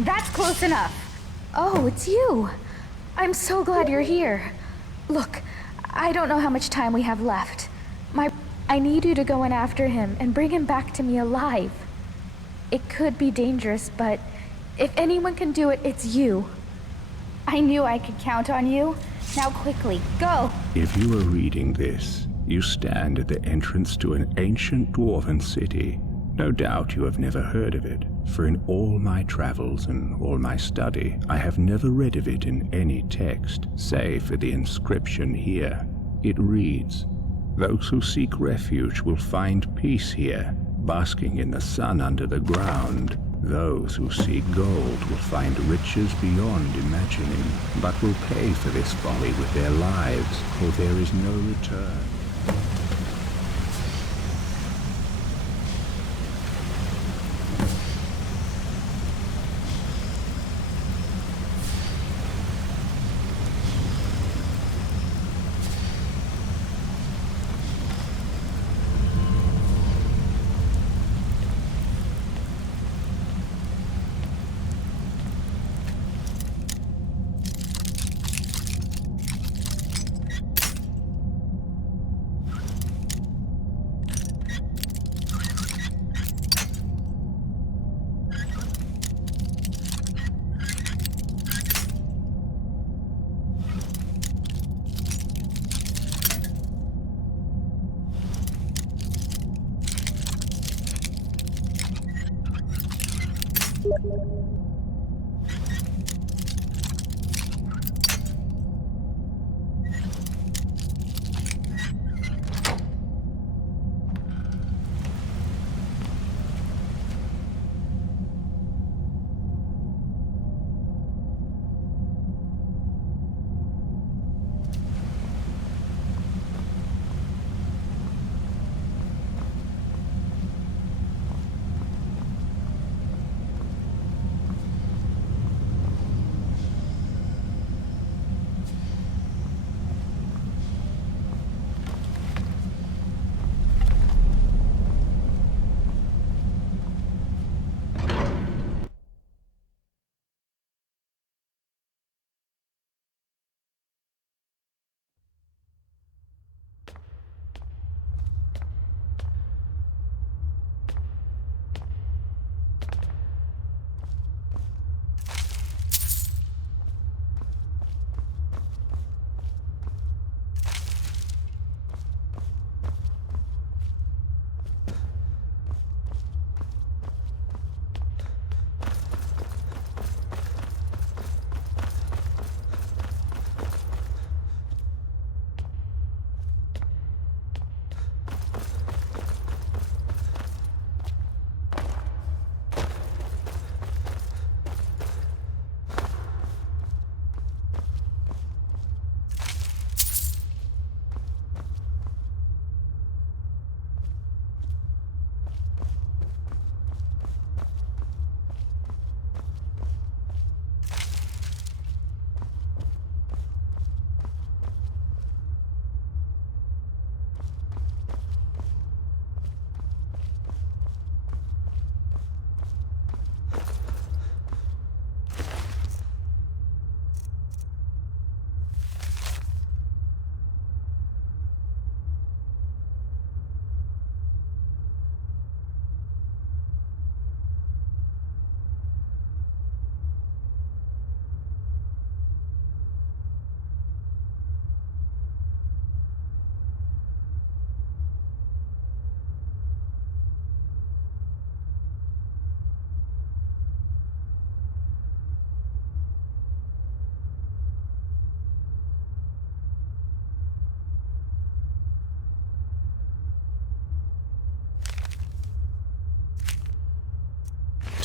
That's close enough. Oh, it's you. I'm so glad you're here. Look, I don't know how much time we have left. I need you to go in after him and bring him back to me alive. It could be dangerous, but if anyone can do it, it's you. I knew I could count on you. Now quickly, go! If you are reading this, you stand at the entrance to an ancient dwarven city. No doubt you have never heard of it, for in all my travels and all my study, I have never read of it in any text, save for the inscription here. It reads, "Those who seek refuge will find peace here, basking in the sun under the ground. Those who seek gold will find riches beyond imagining, but will pay for this folly with their lives, for there is no return."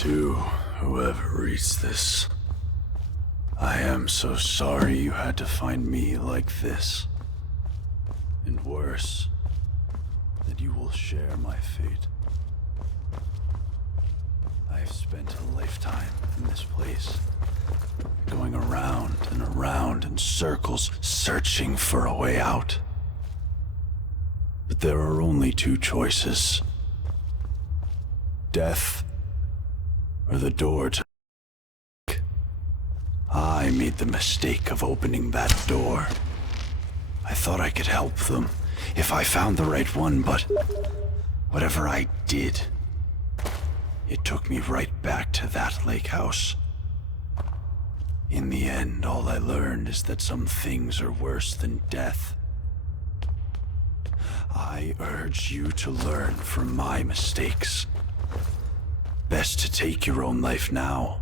To whoever reads this, I am so sorry you had to find me like this. And worse, that you will share my fate. I have spent a lifetime in this place, going around and around in circles, searching for a way out. But there are only two choices: death or the door to... I made the mistake of opening that door. I thought I could help them if I found the right one, but whatever I did, it took me right back to that lake house. In the end, all I learned is that some things are worse than death. I urge you to learn from my mistakes. Best to take your own life now,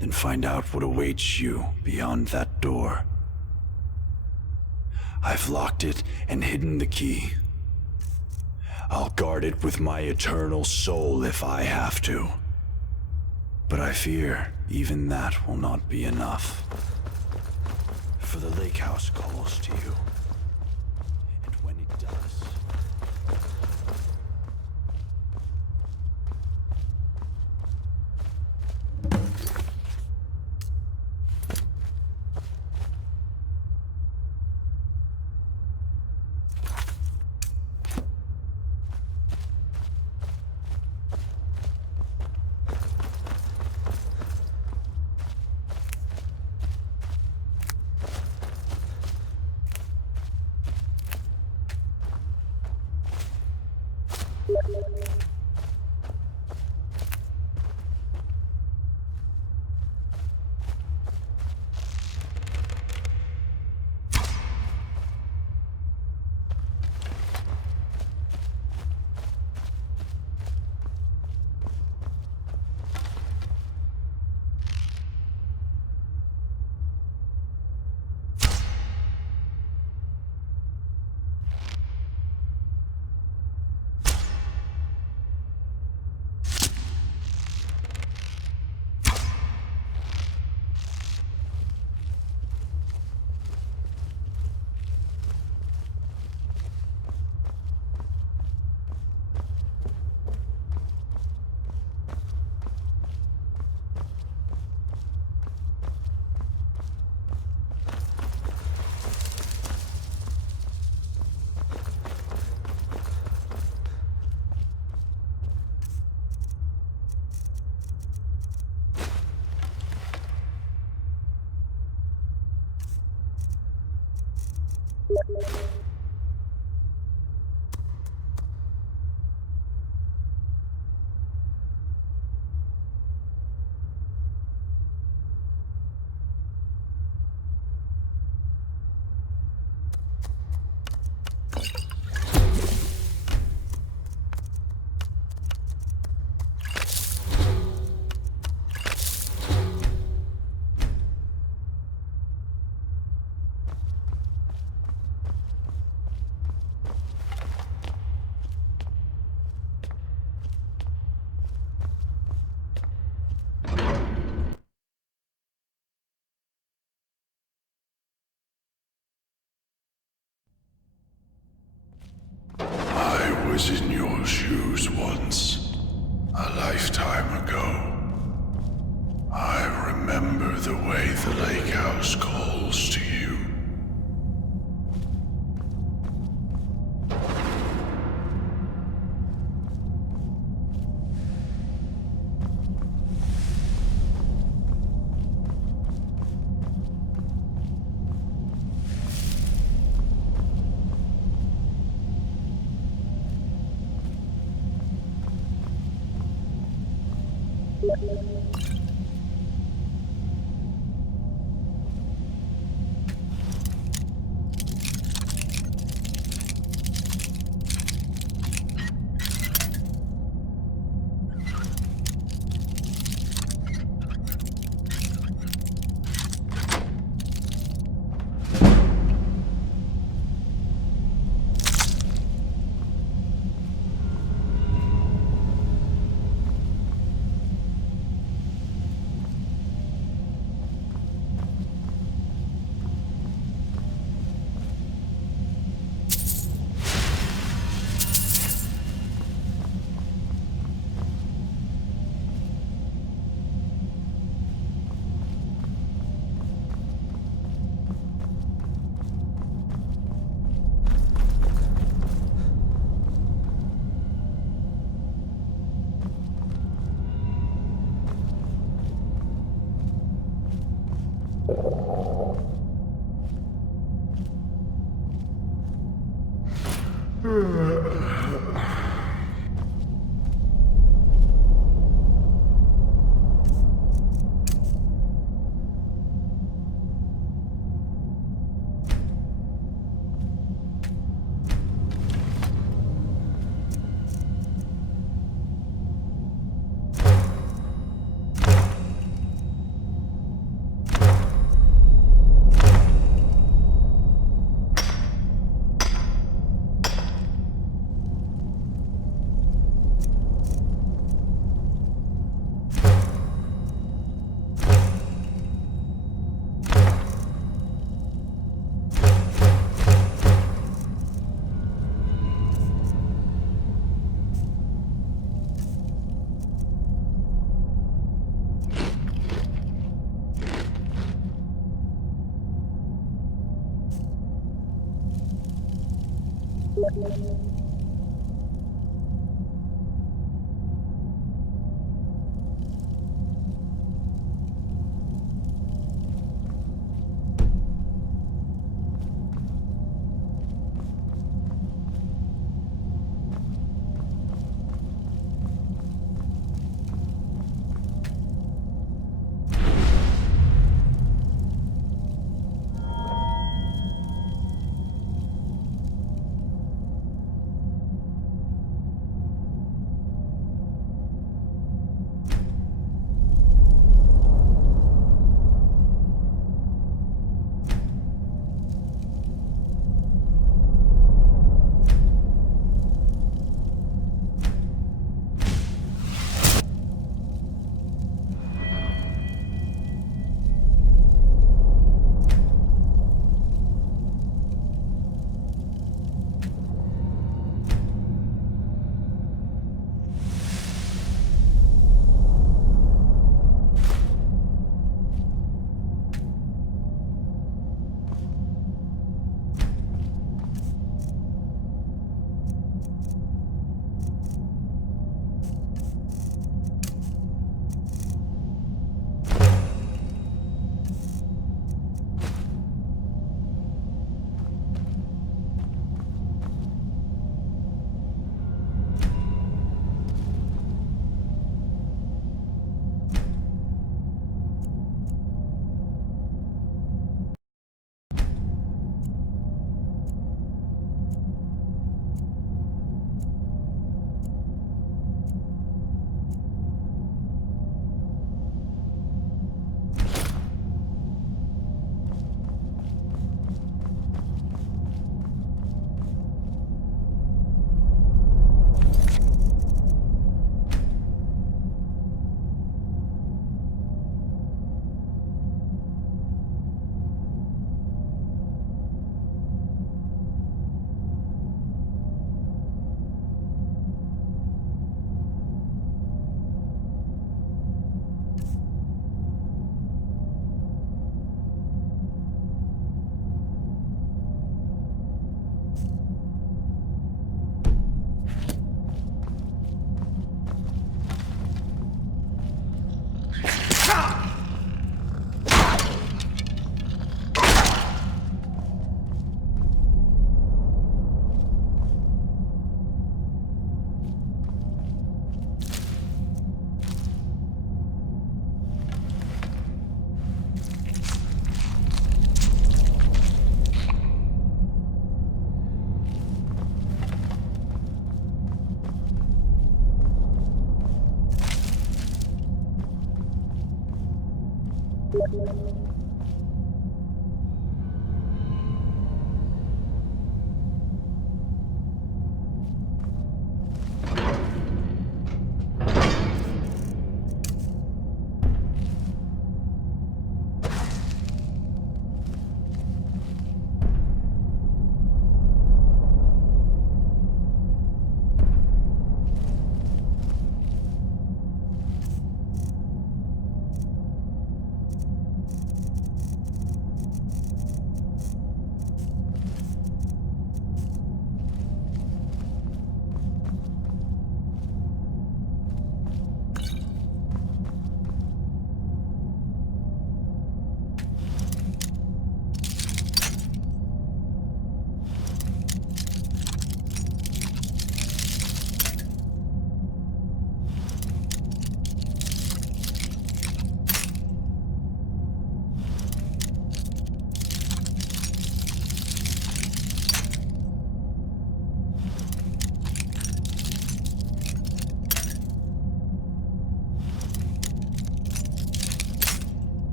than find out what awaits you beyond that door. I've locked it and hidden the key. I'll guard it with my eternal soul if I have to. But I fear even that will not be enough. For the lake house calls to you. And when it does... I was in your shoes once, a lifetime ago. I remember the way the lake house calls to you.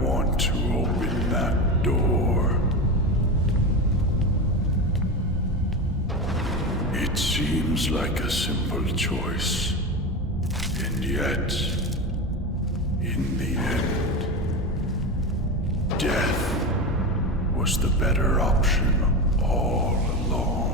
want to open that door. It seems like a simple choice, and yet, in the end, death was the better option all along.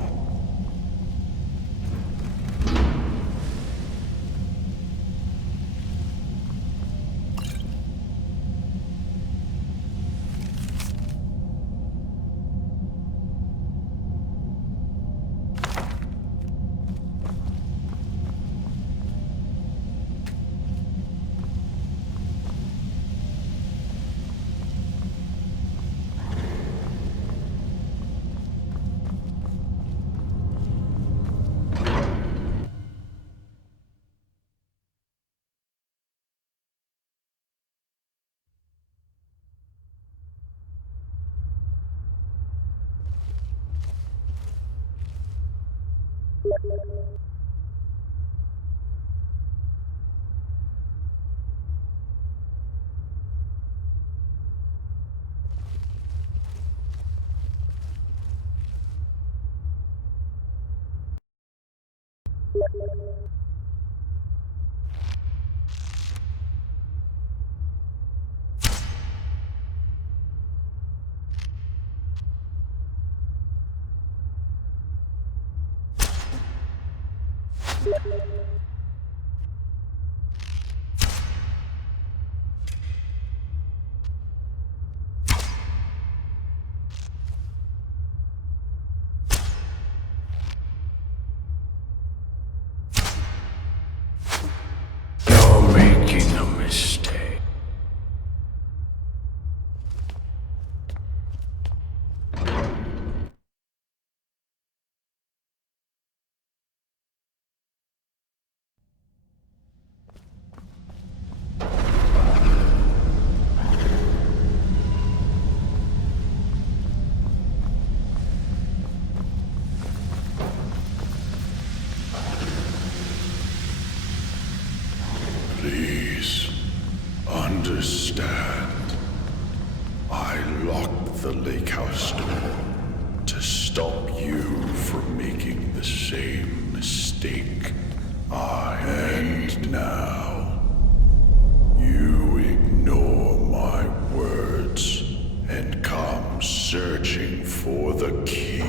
You're making a mistake. Please, understand. I locked the lake house door to stop you from making the same mistake. And now, you ignore my words and come searching for the key.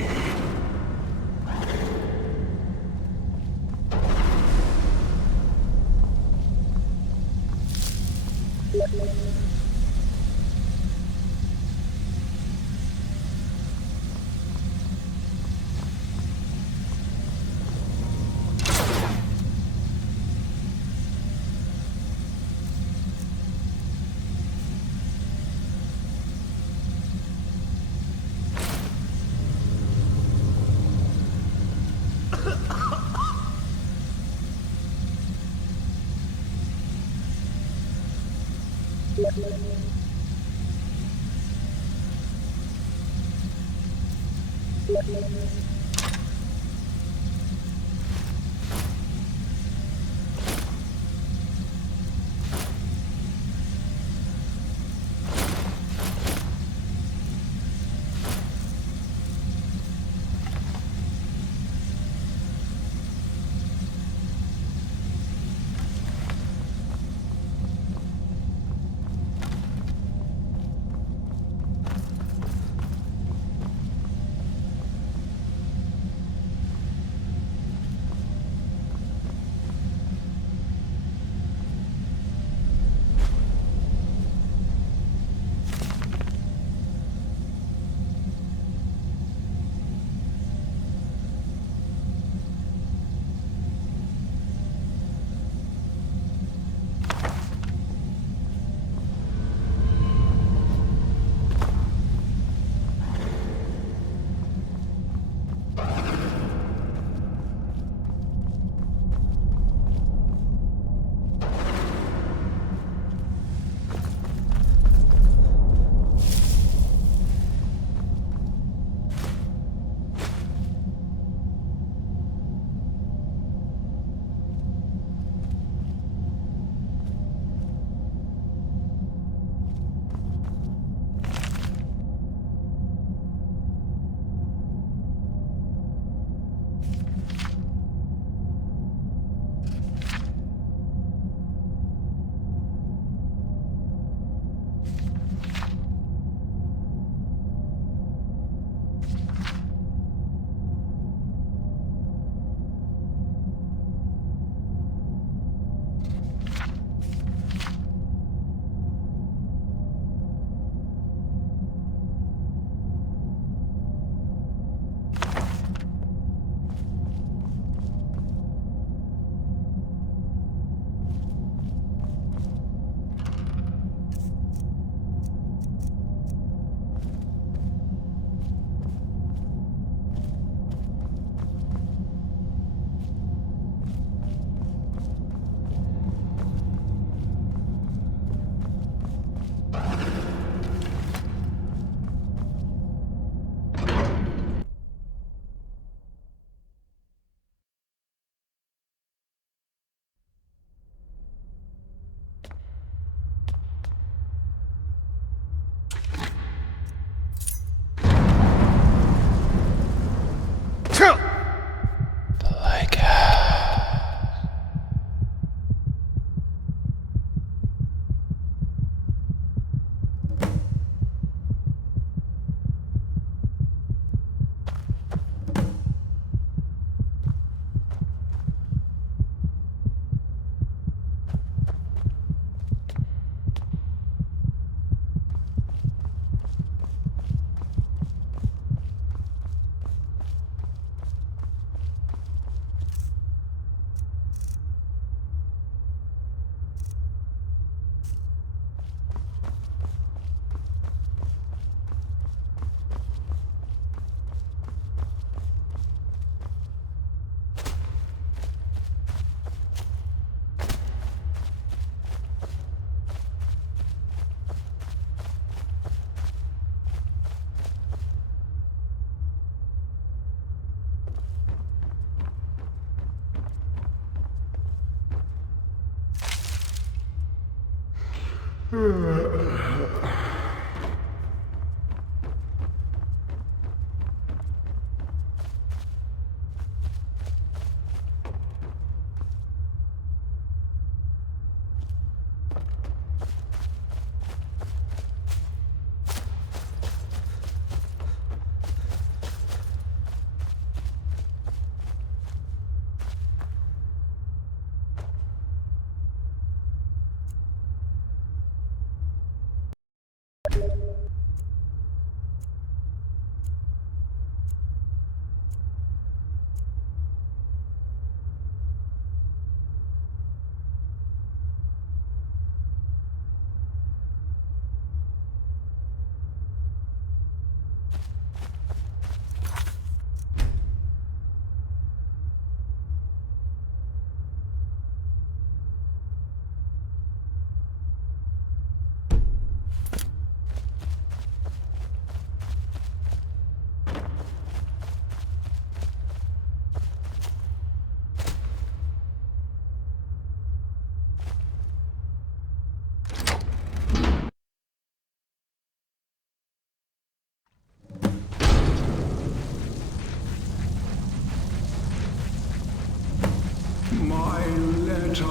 My letter.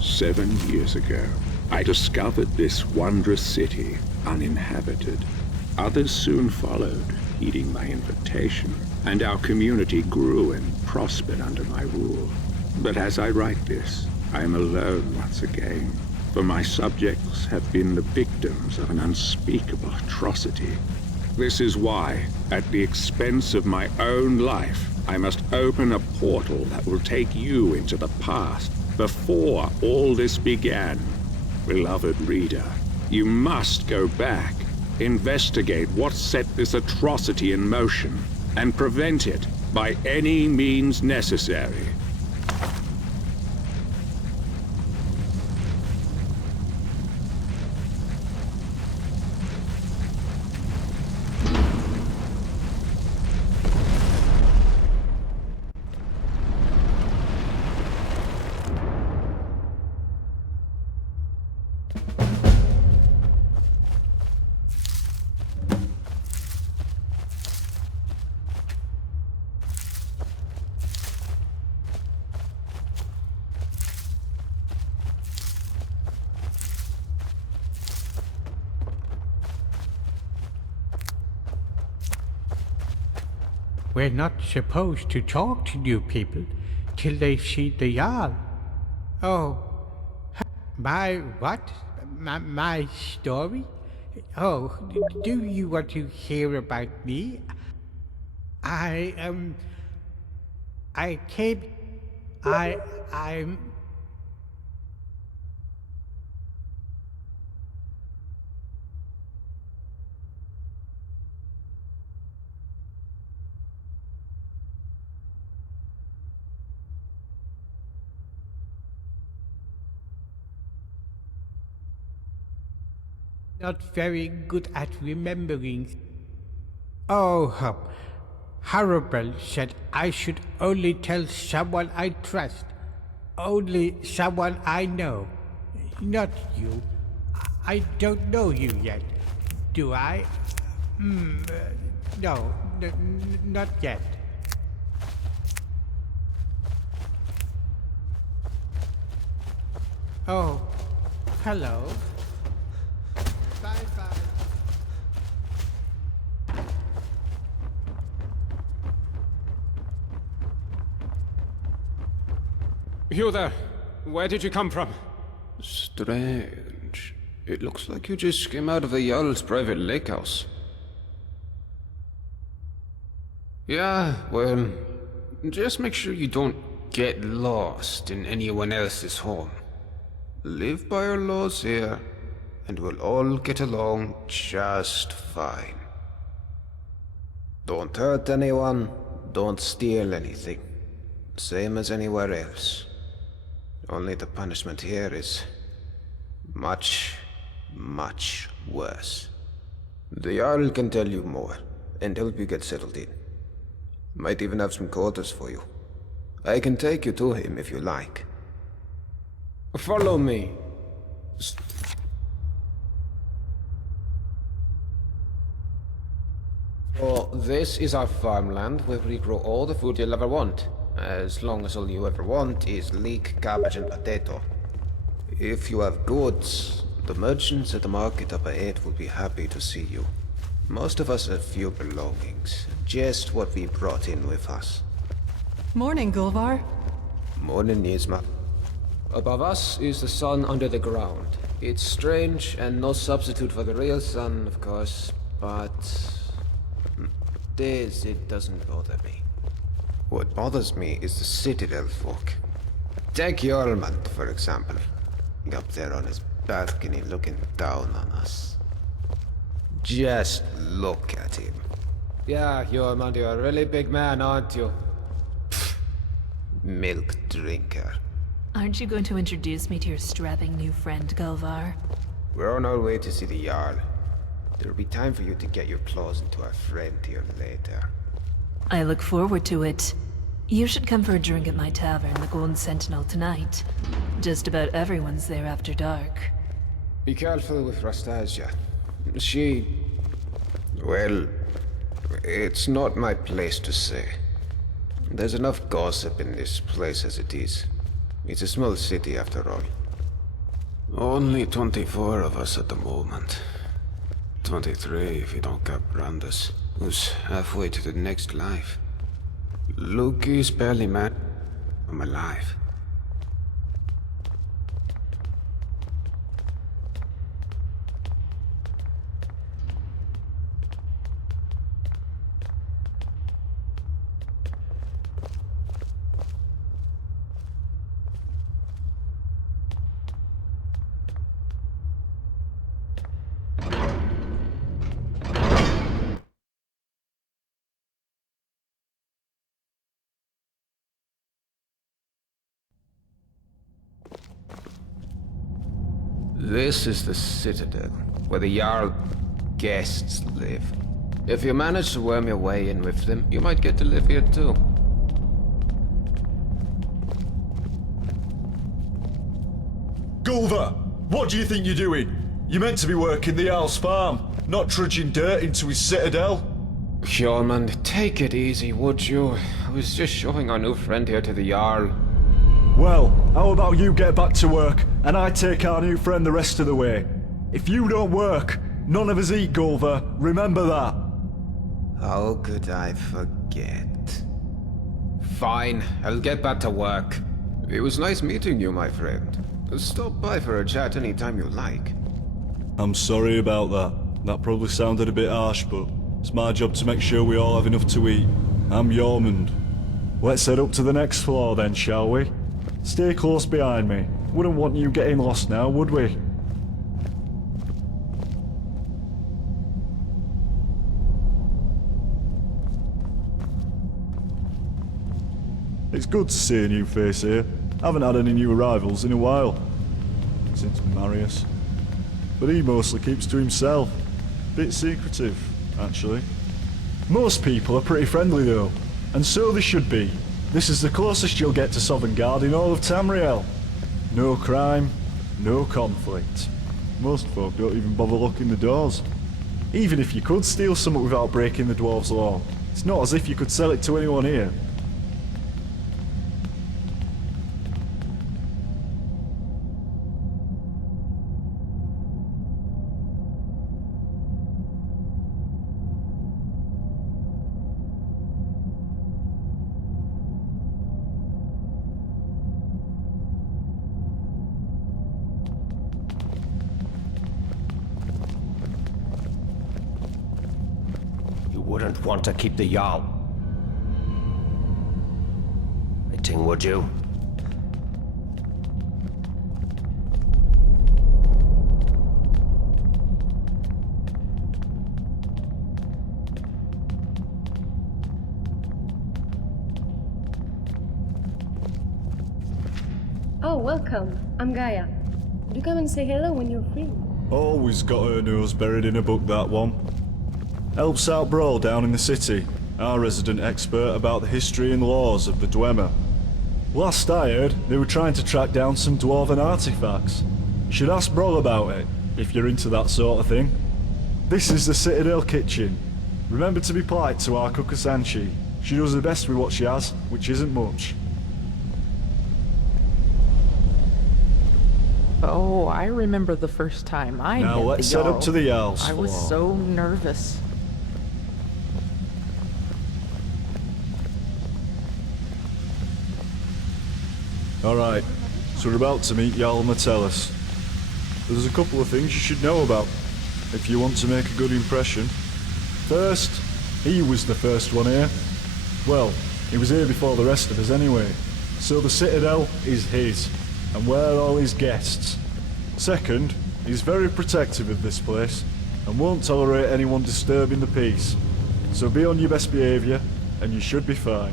7 years ago, I discovered this wondrous city uninhabited. Others soon followed, heeding my invitation, and our community grew and prospered under my rule. But as I write this, I am alone once again, for my subjects have been the victims of an unspeakable atrocity. This is why, at the expense of my own life, I must open a portal that will take you into the past, before all this began. Beloved reader, you must go back, investigate what set this atrocity in motion, and prevent it by any means necessary. We're not supposed to talk to new people till they've seen the Jarl. Oh, my what? My story? Oh, do you want to hear about me? I'm not very good at remembering. Oh, Horrible said I should only tell someone I trust. Only someone I know. Not you. I don't know you yet. Do I? No, not yet. Oh, hello. Bye-bye. You there! Where did you come from? Strange. It looks like you just came out of the Jarl's private lake house. Yeah, well, just make sure you don't get lost in anyone else's home. Live by our laws here, and we'll all get along just fine. Don't hurt anyone, don't steal anything. Same as anywhere else. Only the punishment here is much, much worse. The Jarl can tell you more, and help you get settled in. Might even have some quarters for you. I can take you to him if you like. Follow me. So, this is our farmland where we grow all the food you'll ever want. As long as all you ever want is leek, cabbage, and potato. If you have goods, the merchants at the market up ahead will be happy to see you. Most of us have few belongings, just what we brought in with us. Morning, Gulvar. Morning, Yzma. Above us is the sun under the ground. It's strange and no substitute for the real sun, of course, but this, it doesn't bother me. What bothers me is the Citadel folk. Take Jormund, for example. Up there on his balcony looking down on us. Just look at him. Yeah, Jormund, you're a really big man, aren't you? Pfft, milk drinker. Aren't you going to introduce me to your strapping new friend, Gulvar? We're on our way to see the Jarl. There'll be time for you to get your claws into our friend here later. I look forward to it. You should come for a drink at my tavern, the Golden Sentinel, tonight. Just about everyone's there after dark. Be careful with Rastasia. She... well... it's not my place to say. There's enough gossip in this place as it is. It's a small city after all. Only 24 of us at the moment. 23 if you don't count Brandis, who's halfway to the next life. Luke is barely mad. I'm alive. This is the Citadel, where the Jarl guests live. If you manage to worm your way in with them, you might get to live here too. Gulvar, what do you think you're doing? You're meant to be working the Jarl's farm, not trudging dirt into his citadel. Hjormund, take it easy, would you? I was just showing our new friend here to the Jarl. Well, how about you get back to work, and I take our new friend the rest of the way? If you don't work, none of us eat, Gulvar. Remember that. How could I forget? Fine, I'll get back to work. It was nice meeting you, my friend. Stop by for a chat anytime you like. I'm sorry about that. That probably sounded a bit harsh, but it's my job to make sure we all have enough to eat. I'm Jormund. Let's head up to the next floor then, shall we? Stay close behind me. Wouldn't want you getting lost now, would we? It's good to see a new face here. Haven't had any new arrivals in a while. Since Marius. But he mostly keeps to himself. Bit secretive, actually. Most people are pretty friendly though, and so they should be. This is the closest you'll get to Sovngarde in all of Tamriel. No crime, no conflict. Most folk don't even bother locking the doors. Even if you could steal something without breaking the dwarves' law, it's not as if you could sell it to anyone here. Wouldn't want to keep the Jarl. I think, would you? Oh, welcome. I'm Gaia. Do come and say hello when you're free. Always got her nose buried in a book, that one. Helps out Brawl down in the city, our resident expert about the history and laws of the Dwemer. Last I heard, they were trying to track down some dwarven artifacts. Should ask Brawl about it, if you're into that sort of thing. This is the Citadel kitchen. Remember to be polite to our cook Sanchi. She does the best with what she has, which isn't much. Oh, I remember the first time I Now met let's the head Jarl. up to the Jarl's I was floor. so nervous. Alright, so we're about to meet Jarl Metellus. There's a couple of things you should know about, if you want to make a good impression. First, he was the first one here. Well, he was here before the rest of us anyway. So the Citadel is his, and we're all his guests. Second, he's very protective of this place, and won't tolerate anyone disturbing the peace. So be on your best behaviour, and you should be fine.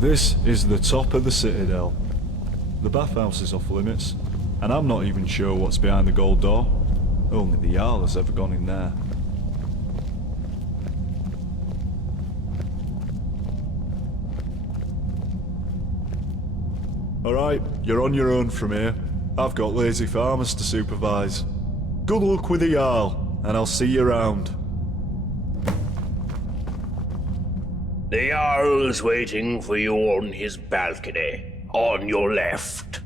This is the top of the Citadel. The bathhouse is off limits, and I'm not even sure what's behind the gold door. Only the Jarl has ever gone in there. Alright, you're on your own from here. I've got lazy farmers to supervise. Good luck with the Jarl, and I'll see you around. The Jarl's waiting for you on his balcony, on your left.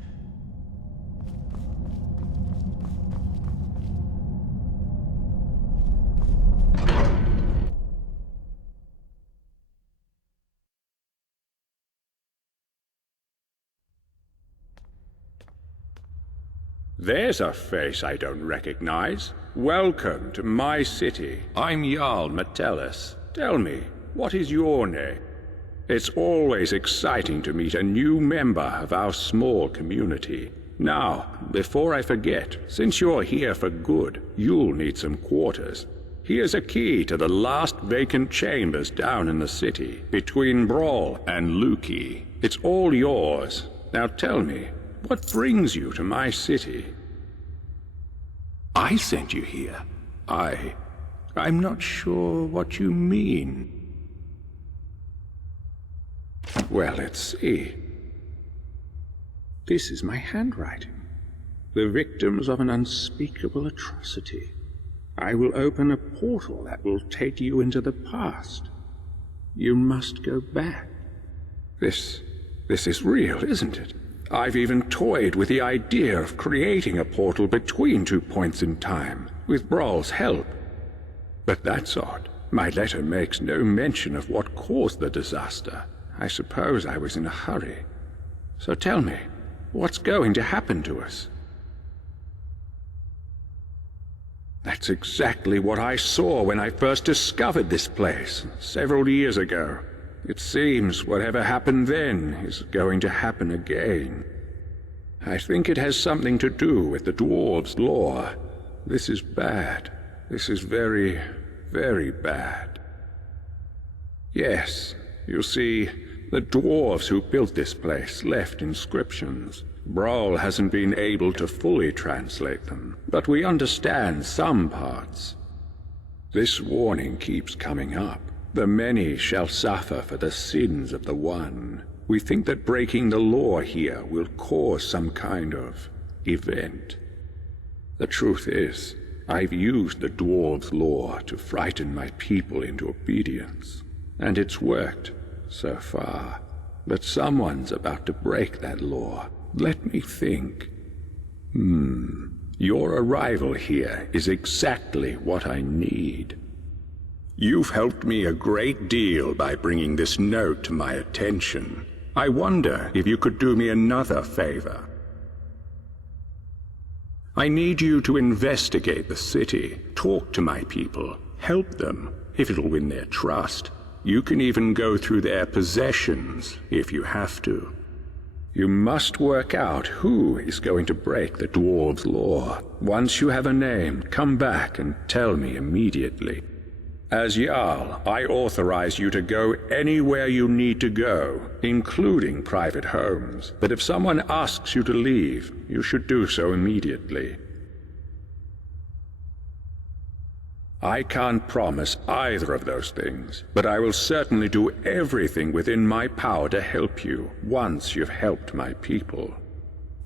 There's a face I don't recognize. Welcome to my city. I'm Jarl Metellus. Tell me, what is your name? It's always exciting to meet a new member of our small community. Now, before I forget, since you're here for good, you'll need some quarters. Here's a key to the last vacant chambers down in the city, between Brawl and Lukey. It's all yours. Now tell me, what brings you to my city? I sent you here. I'm not sure what you mean. Well, let's see. This is my handwriting. The victims of an unspeakable atrocity. I will open a portal that will take you into the past. You must go back. This is real, isn't it? I've even toyed with the idea of creating a portal between 2 points in time, with Brawl's help. But that's odd. My letter makes no mention of what caused the disaster. I suppose I was in a hurry. So tell me, what's going to happen to us? That's exactly what I saw when I first discovered this place, several years ago. It seems whatever happened then is going to happen again. I think it has something to do with the dwarves' lore. This is bad. This is very, very bad. Yes, you see, the dwarves who built this place left inscriptions. Brawl hasn't been able to fully translate them, but we understand some parts. This warning keeps coming up. The many shall suffer for the sins of the one. We think that breaking the law here will cause some kind of event. The truth is, I've used the dwarves' law to frighten my people into obedience, and it's worked so far. But someone's about to break that law. Let me think. Your arrival here is exactly what I need. You've helped me a great deal by bringing this note to my attention. I wonder if you could do me another favor. I need you to investigate the city, talk to my people, help them, if it'll win their trust. You can even go through their possessions, if you have to. You must work out who is going to break the dwarves' law. Once you have a name, come back and tell me immediately. As Jarl, I authorize you to go anywhere you need to go, including private homes. But if someone asks you to leave, you should do so immediately. I can't promise either of those things, but I will certainly do everything within my power to help you once you've helped my people.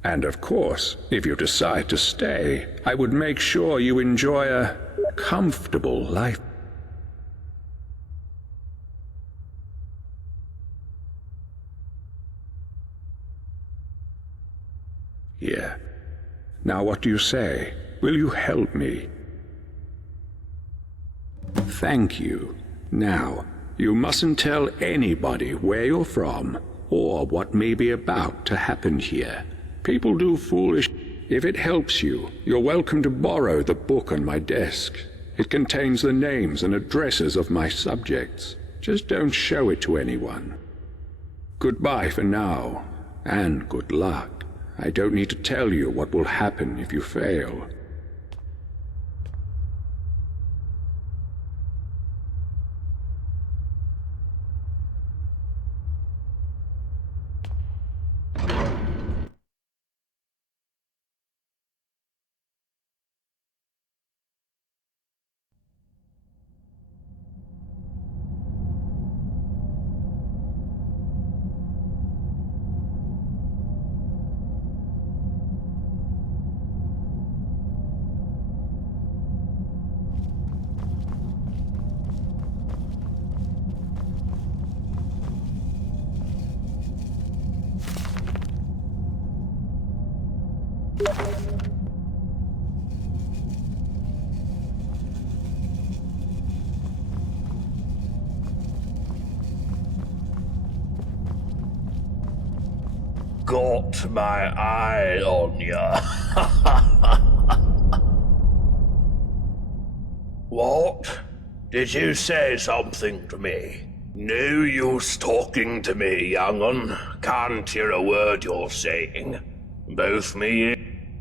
And of course, if you decide to stay, I would make sure you enjoy a comfortable life. Here. Now what do you say? Will you help me? Thank you. Now, you mustn't tell anybody where you're from, or what may be about to happen here. People do foolish. If it helps you, you're welcome to borrow the book on my desk. It contains the names and addresses of my subjects. Just don't show it to anyone. Goodbye for now, and good luck. I don't need to tell you what will happen if you fail. Got my eye on ya. What? Did you say something to me? No use talking to me, young un. Can't hear a word you're saying. Both me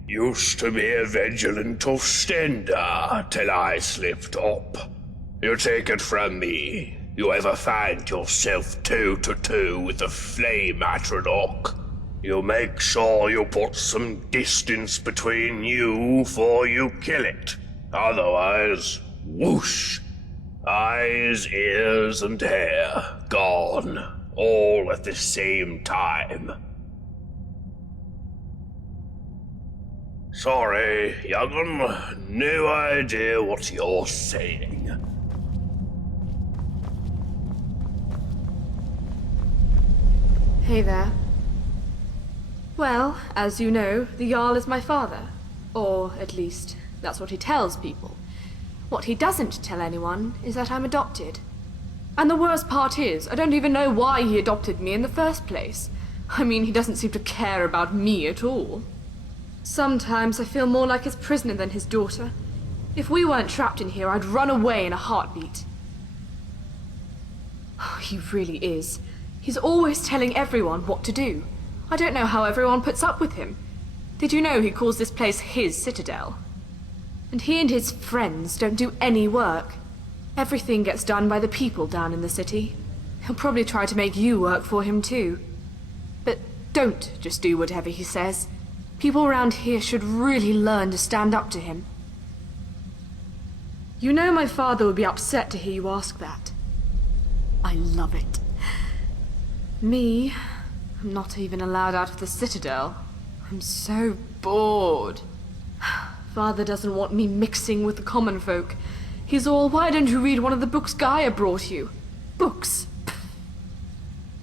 used to be a vigilant offender till I slipped up. You take it from me. You ever find yourself toe-to-toe with a flame atronach, you make sure you put some distance between you before you kill it. Otherwise, whoosh. Eyes, ears, and hair gone, all at the same time. Sorry, young'un, no idea what you're saying. Hey there. Well, as you know, the Jarl is my father. Or, at least, that's what he tells people. What he doesn't tell anyone is that I'm adopted. And the worst part is, I don't even know why he adopted me in the first place. I mean, he doesn't seem to care about me at all. Sometimes I feel more like his prisoner than his daughter. If we weren't trapped in here, I'd run away in a heartbeat. He really is. He's always telling everyone what to do. I don't know how everyone puts up with him. Did you know he calls this place his citadel? And he and his friends don't do any work. Everything gets done by the people down in the city. He'll probably try to make you work for him too. But don't just do whatever he says. People around here should really learn to stand up to him. You know my father would be upset to hear you ask that. I love it. Me, I'm not even allowed out of the citadel. I'm so bored. Father doesn't want me mixing with the common folk. He's all, why don't you read one of the books Gaia brought you? Books?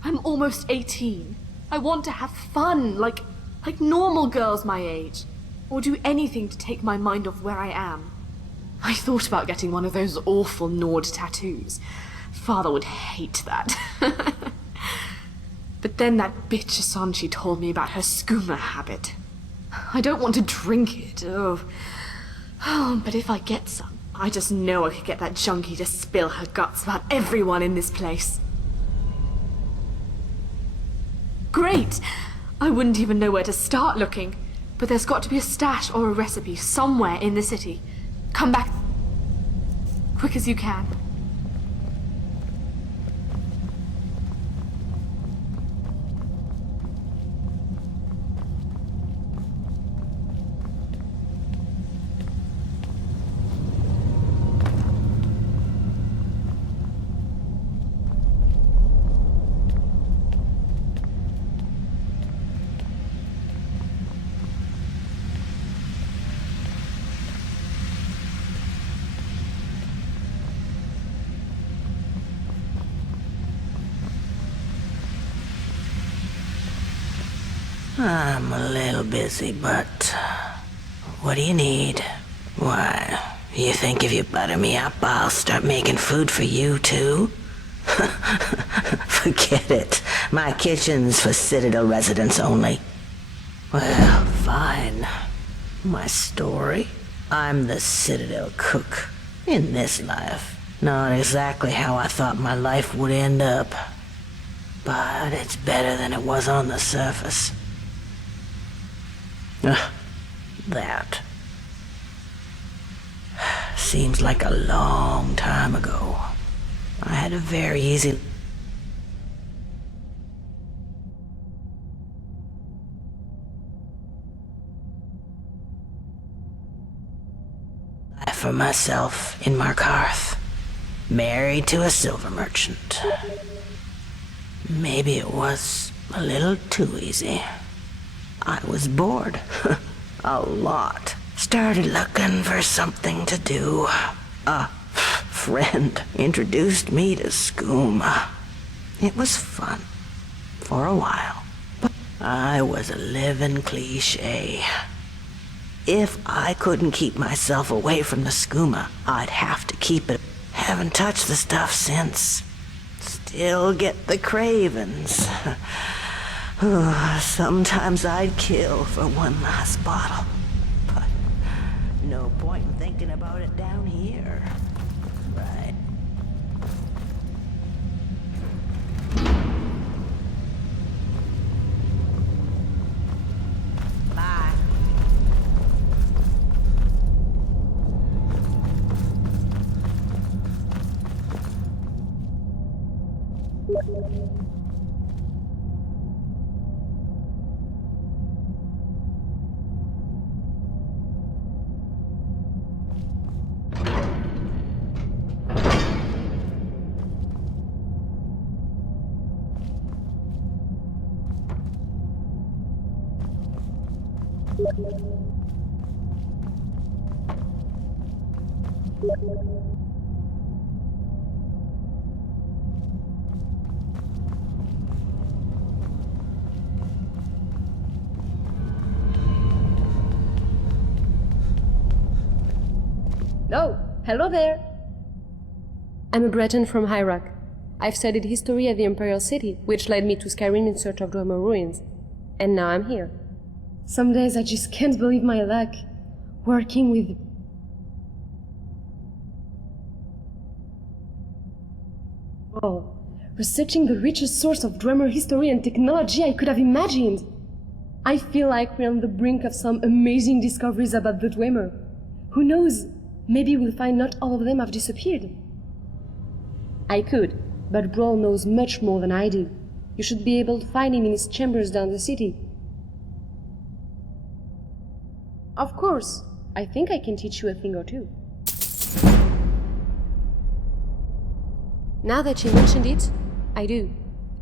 I'm almost 18. I want to have fun, like normal girls my age. Or do anything to take my mind off where I am. I thought about getting one of those awful Nord tattoos. Father would hate that. But then that bitch Asanchi told me about her skooma habit. I don't want to drink it. Oh, but if I get some, I just know I could get that junkie to spill her guts about everyone in this place. Great! I wouldn't even know where to start looking. But there's got to be a stash or a recipe somewhere in the city. Come back quick as you can. I'm a little busy, but what do you need? Why, you think if you butter me up, I'll start making food for you, too? Forget it. My kitchen's for Citadel residents only. Well, fine. My story? I'm the Citadel cook. In this life. Not exactly how I thought my life would end up. But it's better than it was on the surface. That. Seems like a long time ago. I had a very easy... life for myself in Markarth. Married to a silver merchant. Maybe it was a little too easy. I was bored. A lot. Started looking for something to do. A friend introduced me to skooma. It was fun. For a while. But I was a living cliche. If I couldn't keep myself away from the skooma, I'd have to keep it. Haven't touched the stuff since. Still get the cravings. Sometimes I'd kill for one last bottle. But no point in thinking about it down here. Right. Bye. Oh, hello there! I'm a Breton from Hyrak. I've studied history at the Imperial City, which led me to Skyrim in search of Dwemer ruins. And now I'm here. Some days I just can't believe my luck. Working with... Oh, researching the richest source of Dwemer history and technology I could have imagined. I feel like we're on the brink of some amazing discoveries about the Dwemer. Who knows? Maybe we'll find not all of them have disappeared. I could, but Brawl knows much more than I do. You should be able to find him in his chambers down the city. Of course, I think I can teach you a thing or two. Now that you mentioned it, I do.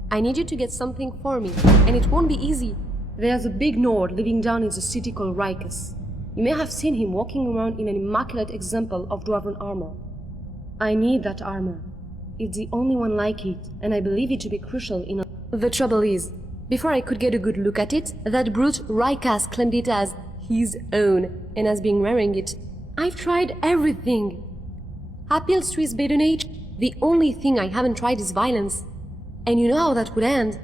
I need you to get something for me, and it won't be easy. There's a big Nord living down in the city called Rikus. You may have seen him walking around in an immaculate example of dwarven armor. I need that armor. It's the only one like it, and I believe it to be crucial in a... The trouble is, before I could get a good look at it, that brute Rikas claimed it as his own, and has been wearing it. I've tried everything. Appeals to his badonage. The only thing I haven't tried is violence. And you know how that would end.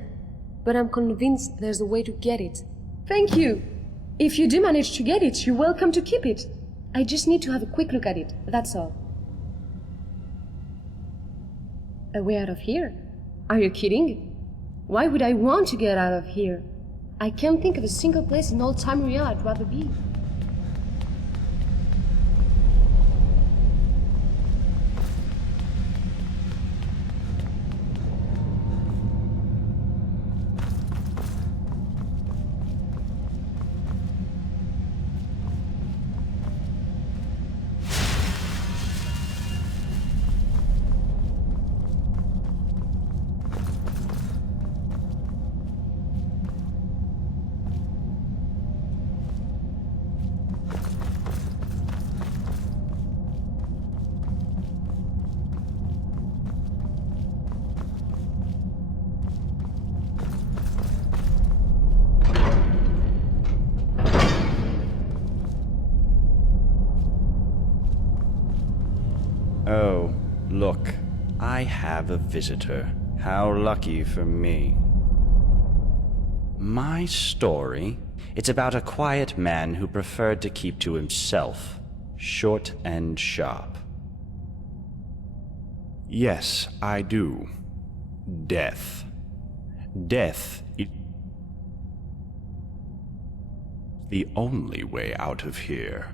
But I'm convinced there's a way to get it. Thank you! If you do manage to get it, you're welcome to keep it. I just need to have a quick look at it, that's all. A way out of here? Are you kidding? Why would I want to get out of here? I can't think of a single place in Old Thymeria I'd rather be. Oh, look. I have a visitor. How lucky for me. My story? It's about a quiet man who preferred to keep to himself. Short and sharp. Yes, I do. Death. Death is the only way out of here.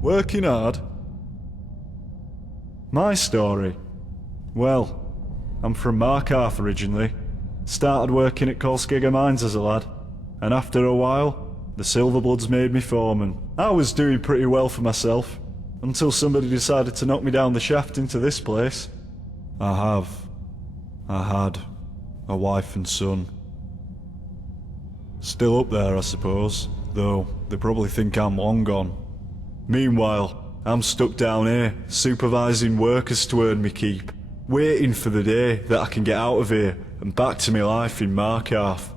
Working hard? My story? Well, I'm from Markarth originally. Started working at Kolskegger Mines as a lad, and after a while, the Silverbloods made me foreman. I was doing pretty well for myself, until somebody decided to knock me down the shaft into this place. I had a wife and son. Still up there, I suppose, though they probably think I'm long gone. Meanwhile, I'm stuck down here, supervising workers to earn me keep, waiting for the day that I can get out of here and back to my life in Markarth.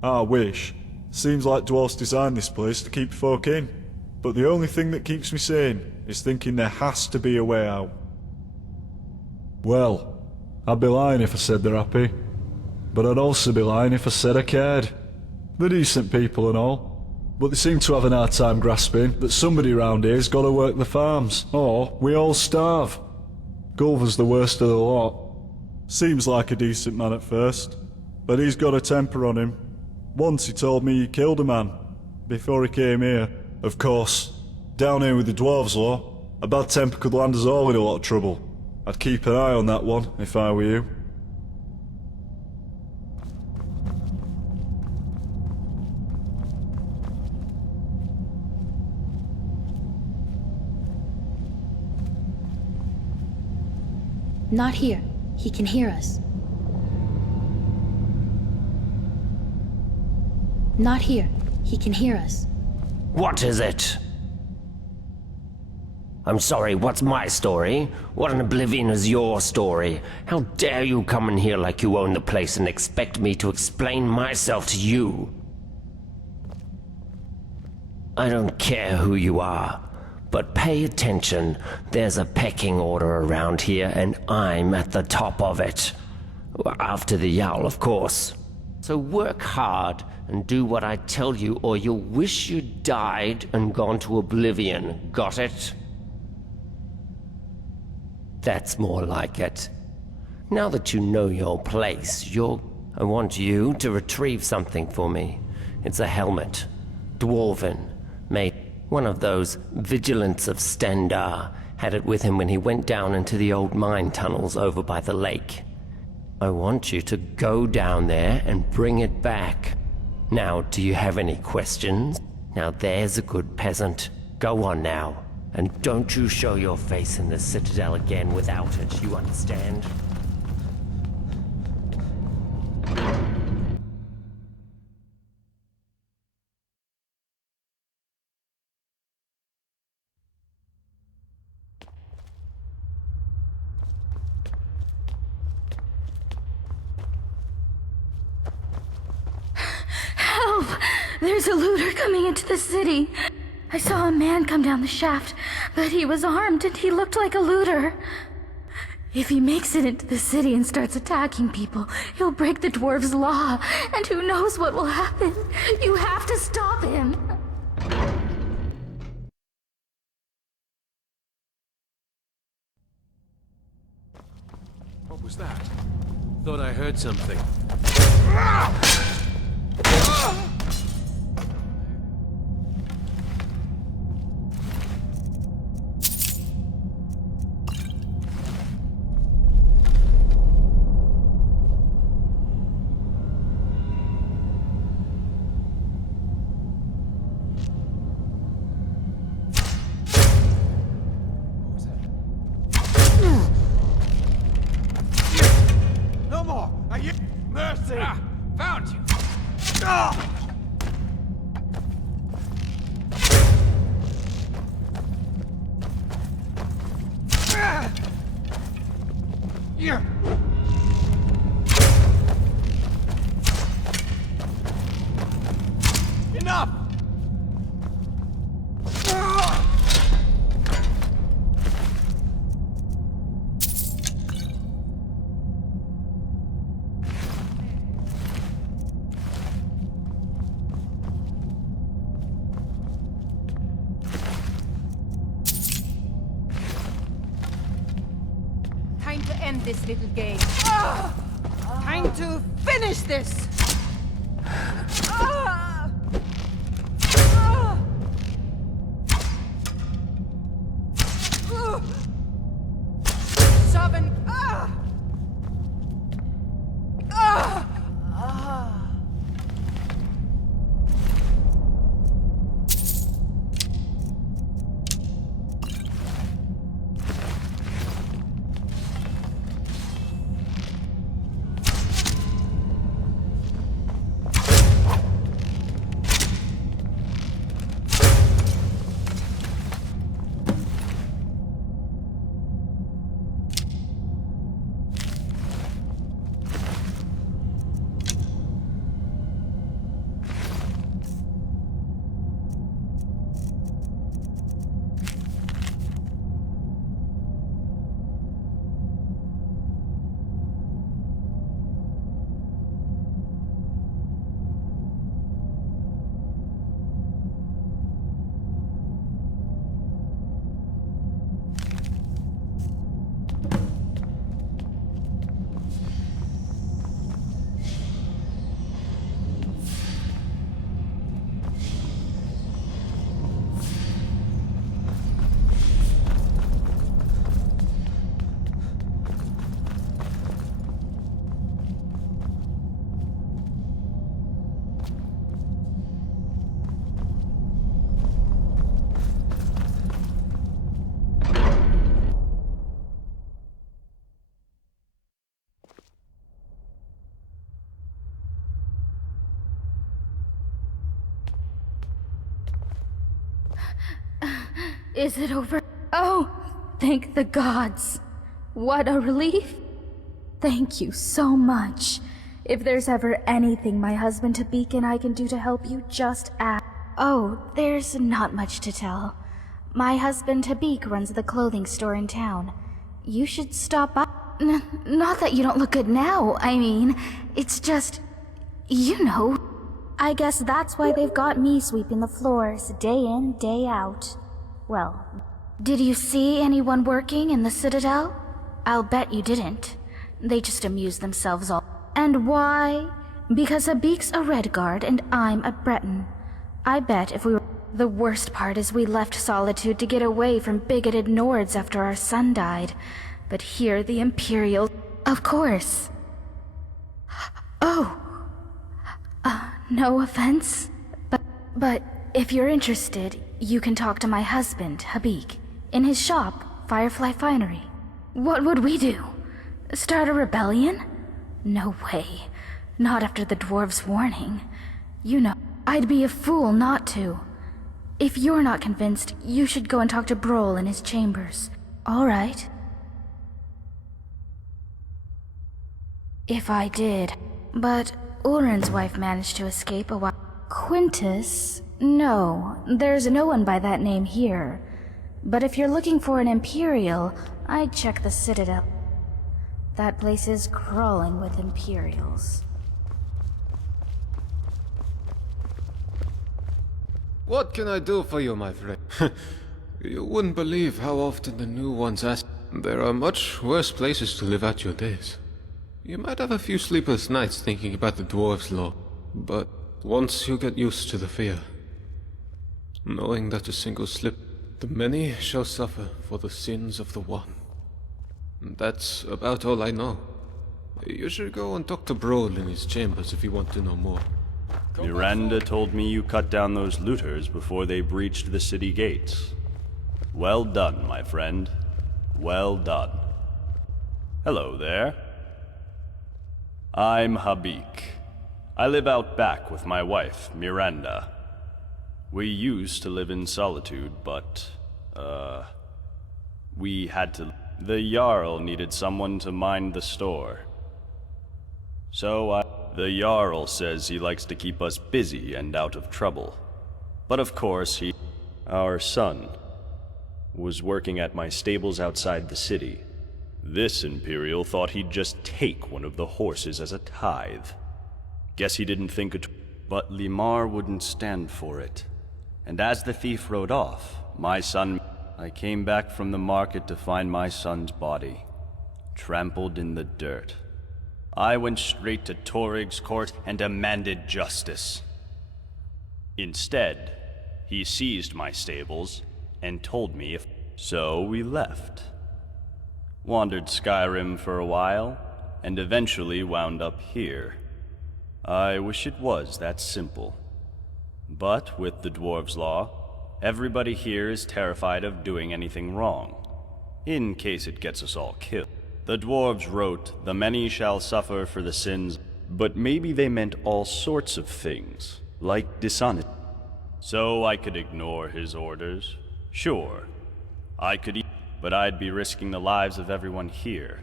I wish. Seems like dwarfs designed this place to keep folk in, but the only thing that keeps me sane is thinking there has to be a way out. Well, I'd be lying if I said they're happy, but I'd also be lying if I said I cared. They're decent people and all, but they seem to have an hard time grasping that somebody around here's got to work the farms, or we all starve. Gulver's the worst of the lot. Seems like a decent man at first, but he's got a temper on him. Once he told me he killed a man, before he came here. Of course, down here with the dwarves law, a bad temper could land us all in a lot of trouble. I'd keep an eye on that one, if I were you. Not here. He can hear us. Not here. He can hear us. What is it? I'm sorry, what's my story? What in oblivion is your story? How dare you come in here like you own the place and expect me to explain myself to you? I don't care who you are. But pay attention, there's a pecking order around here, and I'm at the top of it. After the Yowl, of course. So work hard and do what I tell you, or you'll wish you died and gone to oblivion. Got it? That's more like it. Now that you know your place, I want you to retrieve something for me. It's a helmet. Dwarven. Made one of those vigilants of Stendar had it with him when he went down into the old mine tunnels over by the lake. I want you to go down there and bring it back. Now, do you have any questions? Now there's a good peasant. Go on now. And don't you show your face in the Citadel again without it, you understand? Help! There's a looter coming into the city. I saw a man come down the shaft, but he was armed and he looked like a looter. If he makes it into the city and starts attacking people, he'll break the dwarves' law, and who knows what will happen. You have to stop him. What was that? Thought I heard something. No more! Mercy! Found you! Yeah. Enough! Time to end this little game. Time to finish this! Seven. Is it over? Oh, thank the gods. What a relief. Thank you so much. If there's ever anything my husband Tabik and I can do to help you, just ask. Oh, there's not much to tell. My husband Tabik runs the clothing store in town. You should stop by. Not that you don't look good now, I mean, it's just, you know. I guess that's why they've got me sweeping the floors day in, day out. Well, did you see anyone working in the Citadel? I'll bet you didn't. They just amuse themselves all. And why? Because Habik's a Redguard and I'm a Breton. I bet if we were... The worst part is we left Solitude to get away from bigoted Nords after our son died. But here the Imperial... Of course. Oh. No offense, but if you're interested, you can talk to my husband, Habik, in his shop, Firefly Finery. What would we do? Start a rebellion? No way. Not after the dwarves' warning. You know, I'd be a fool not to. If you're not convinced, you should go and talk to Brohl in his chambers. All right. If I did. But Ulrin's wife managed to escape a while. Quintus? No, there's no one by that name here. But if you're looking for an Imperial, I'd check the Citadel. That place is crawling with Imperials. What can I do for you, my friend? You wouldn't believe how often the new ones ask. There are much worse places to live out your days. You might have a few sleepless nights thinking about the dwarves' law, but once you get used to the fear, knowing that a single slip, the many shall suffer for the sins of the one. That's about all I know. You should go and talk to Brohl in his chambers if you want to know more. Miranda told me you cut down those looters before they breached the city gates. Well done, my friend. Well done. Hello there. I'm Habik. I live out back with my wife, Miranda. We used to live in solitude, but, we had to... The Jarl needed someone to mind the store. So The Jarl says he likes to keep us busy and out of trouble. But of course Our son was working at my stables outside the city. This Imperial thought he'd just take one of the horses as a tithe. Guess he didn't think it... But Limar wouldn't stand for it. And as the thief rode off, I came back from the market to find my son's body, trampled in the dirt. I went straight to Torig's court and demanded justice. Instead, he seized my stables and told me if... So we left. Wandered Skyrim for a while, and eventually wound up here. I wish it was that simple. But with the dwarves' law, everybody here is terrified of doing anything wrong, in case it gets us all killed. The dwarves wrote, "The many shall suffer for the sins," but maybe they meant all sorts of things, like dishonesty. So I could ignore his orders. Sure, I could but I'd be risking the lives of everyone here,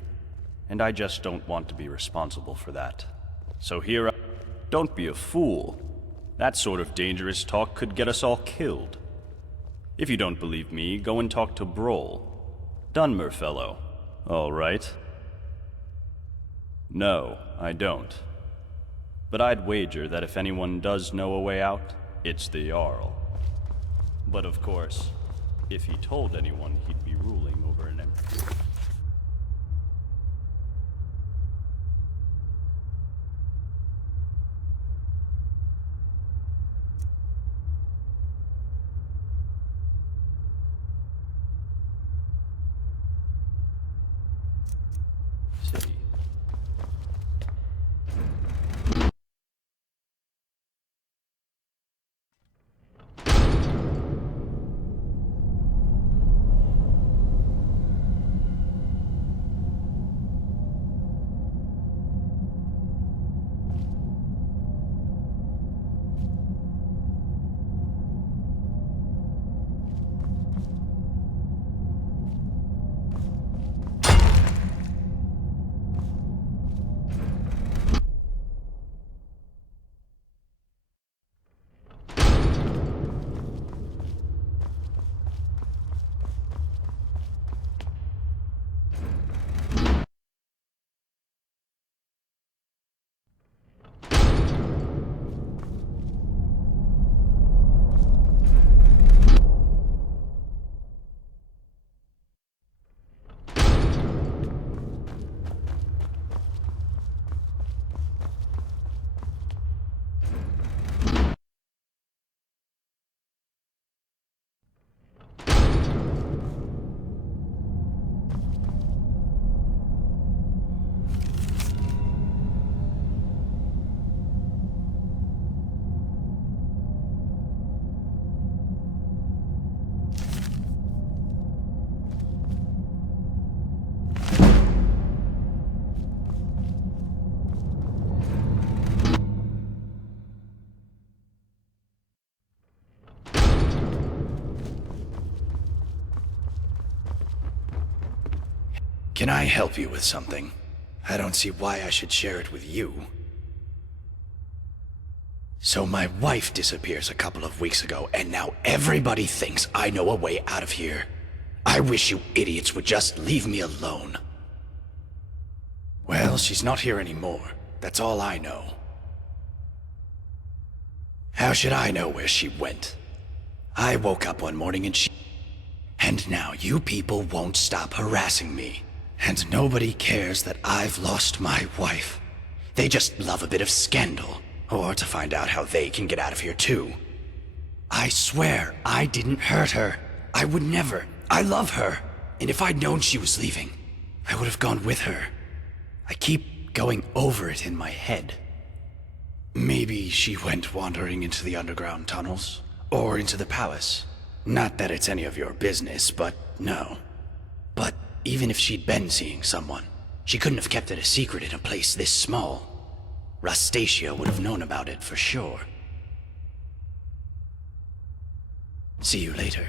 and I just don't want to be responsible for that. So here Don't be a fool. That sort of dangerous talk could get us all killed. If you don't believe me, go and talk to Brohl. Dunmer fellow. All right. No, I don't. But I'd wager that if anyone does know a way out, it's the Jarl. But of course, if he told anyone, he'd be ruling over an empire. Can I help you with something? I don't see why I should share it with you. So my wife disappears a couple of weeks ago, and now everybody thinks I know a way out of here. I wish you idiots would just leave me alone. Well, she's not here anymore. That's all I know. How should I know where she went? I woke up one morning and And now you people won't stop harassing me. And nobody cares that I've lost my wife. They just love a bit of scandal, or to find out how they can get out of here too. I swear I didn't hurt her. I would never. I love her. And if I'd known she was leaving, I would have gone with her. I keep going over it in my head. Maybe she went wandering into the underground tunnels, or into the palace. Not that it's any of your business, but no. But even if she'd been seeing someone, she couldn't have kept it a secret in a place this small. Rastasia would have known about it for sure. See you later.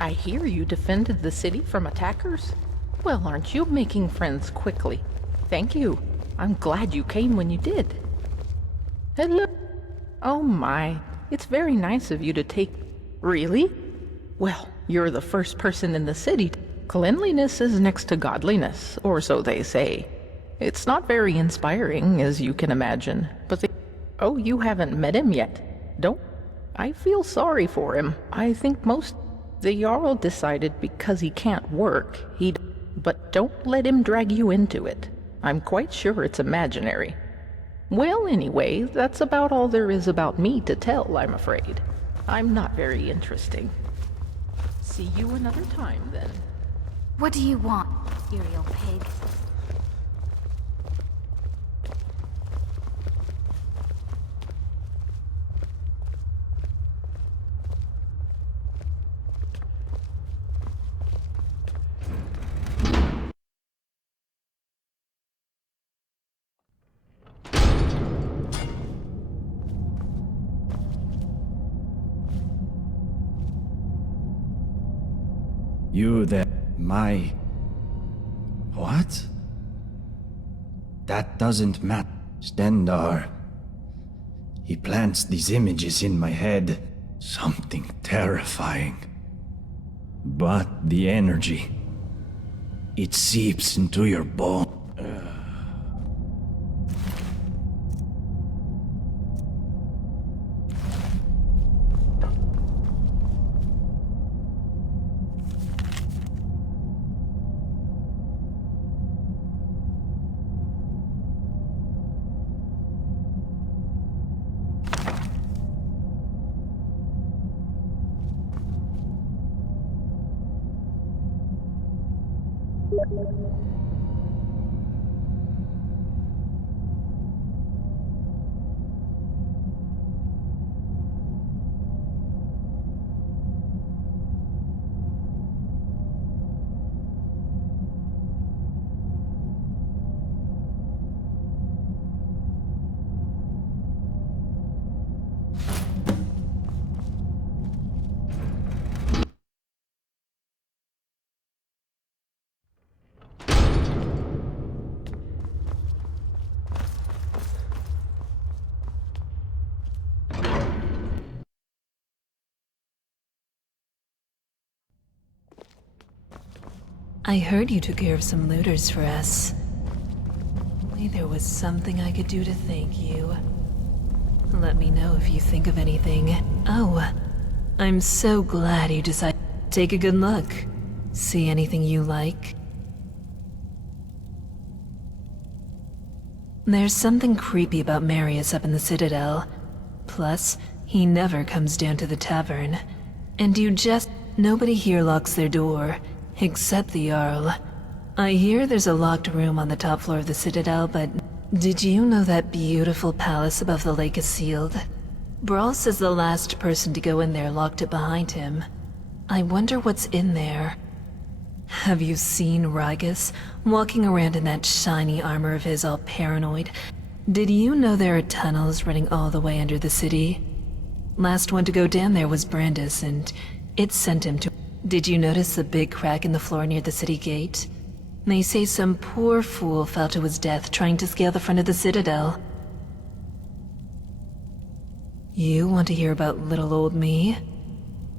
I hear you defended the city from attackers? Well, aren't you making friends quickly? Thank you. I'm glad you came when you did. Hello. Oh my, it's very nice of you to take... Really? Well, you're the first person in the city. Cleanliness is next to godliness, or so they say. It's not very inspiring, as you can imagine, but they... Oh, you haven't met him yet. Don't... I feel sorry for him. I think most... The Jarl decided because he can't work, he'd... But don't let him drag you into it. I'm quite sure it's imaginary. Well, anyway, that's about all there is about me to tell, I'm afraid. I'm not very interesting. See you another time, then. What do you want, Imperial Pig? You there, my... What? That doesn't matter, Stendar. He plants these images in my head. Something terrifying. But the energy... It seeps into your bone. I heard you took care of some looters for us. Only there was something I could do to thank you. Let me know if you think of anything. Oh, I'm so glad you decided to take a good look. See anything you like? There's something creepy about Marius up in the Citadel. Plus, he never comes down to the tavern. And nobody here locks their door, except the Jarl. I hear there's a locked room on the top floor of the Citadel, but did you know that beautiful palace above the lake is sealed? Brawl says the last person to go in there locked it behind him. I wonder what's in there. Have you seen Rygus walking around in that shiny armor of his all paranoid? Did you know there are tunnels running all the way under the city? Last one to go down there was Brandis, and it sent him to... Did you notice the big crack in the floor near the city gate? They say some poor fool fell to his death trying to scale the front of the Citadel. You want to hear about little old me?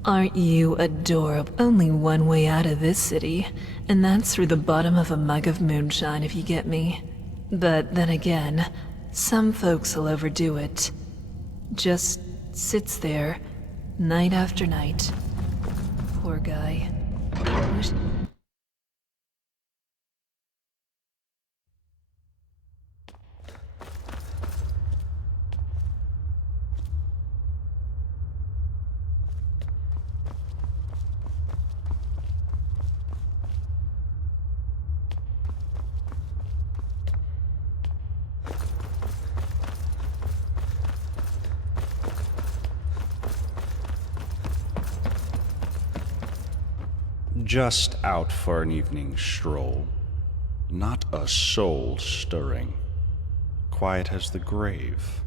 Aren't you adorable? Only one way out of this city, and that's through the bottom of a mug of moonshine, if you get me. But then again, some folks will overdo it. Just sits there, night after night. Poor guy. Just out for an evening stroll. Not a soul stirring. Quiet as the grave.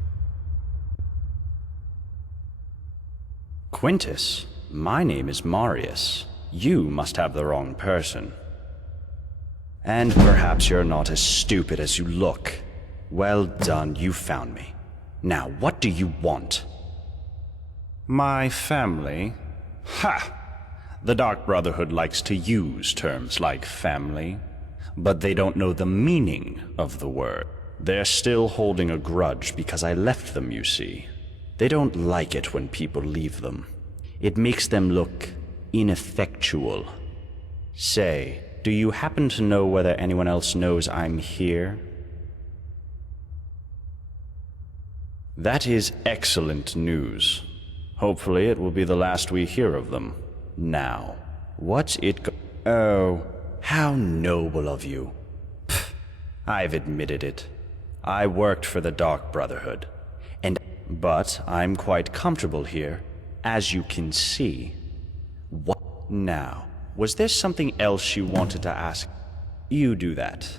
Quintus, my name is Marius. You must have the wrong person. And perhaps you're not as stupid as you look. Well done, you found me. Now, what do you want? My family? Ha! The Dark Brotherhood likes to use terms like family, but they don't know the meaning of the word. They're still holding a grudge because I left them, you see. They don't like it when people leave them. It makes them look ineffectual. Say, do you happen to know whether anyone else knows I'm here? That is excellent news. Hopefully it will be the last we hear of them. Now, what's it Oh, how noble of you. Pfft, I've admitted it. I worked for the Dark Brotherhood. But I'm quite comfortable here, as you can see. What now? Was there something else you wanted to ask? You do that.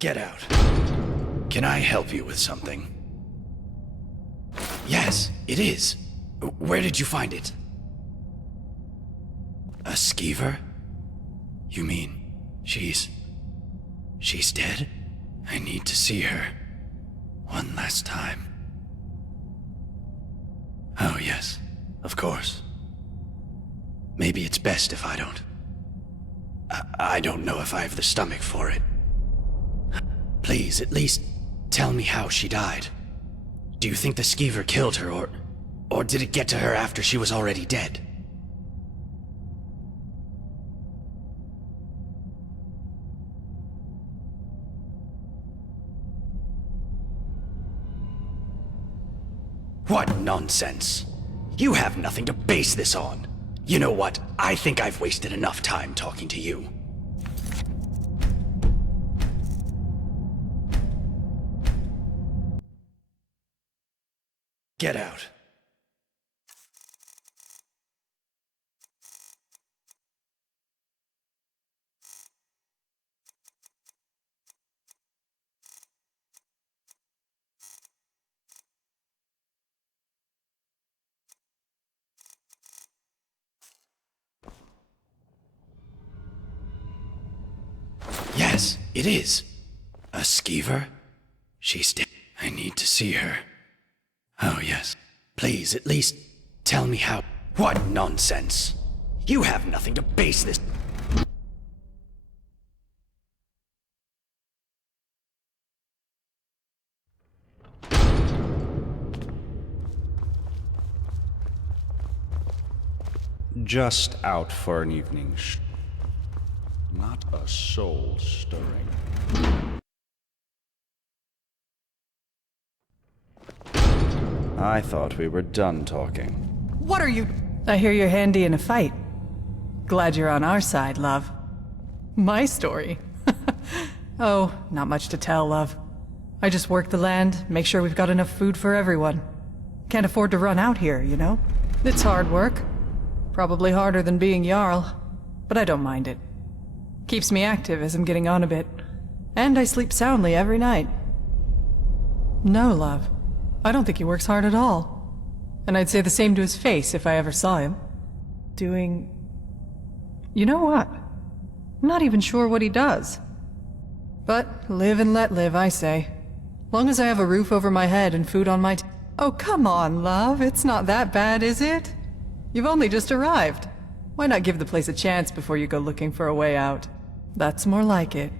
Get out. Can I help you with something? Yes, it is. Where did you find it? A skeever? You mean she's dead? I need to see her. One last time. Oh, yes. Of course. Maybe it's best if I don't. I don't know if I have the stomach for it. Please, at least tell me how she died. Do you think the skeever killed her, or did it get to her after she was already dead? What nonsense! You have nothing to base this on. You know what? I think I've wasted enough time talking to you. Get out. Yes, it is. A skeever? She's dead. I need to see her. Oh, yes. Please, at least tell me how. What nonsense! You have nothing to base this. Just out for an evening. Not a soul stirring. I thought we were done talking. What are you? I hear you're handy in a fight. Glad you're on our side, love. My story? Oh, not much to tell, love. I just work the land, make sure we've got enough food for everyone. Can't afford to run out here, you know? It's hard work. Probably harder than being Jarl, but I don't mind it. Keeps me active as I'm getting on a bit. And I sleep soundly every night. No, love. I don't think he works hard at all. And I'd say the same to his face if I ever saw him. Doing... You know what? I'm not even sure what he does. But live and let live, I say. Long as I have a roof over my head and food on my Oh, come on, love. It's not that bad, is it? You've only just arrived. Why not give the place a chance before you go looking for a way out? That's more like it.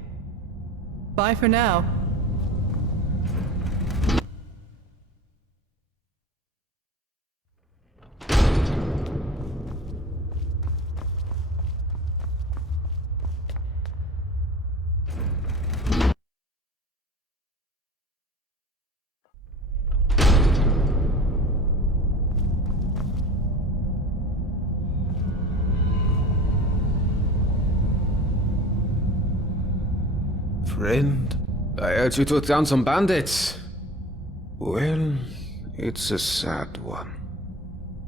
Bye for now. Friend, I heard you took down some bandits. Well, it's a sad one.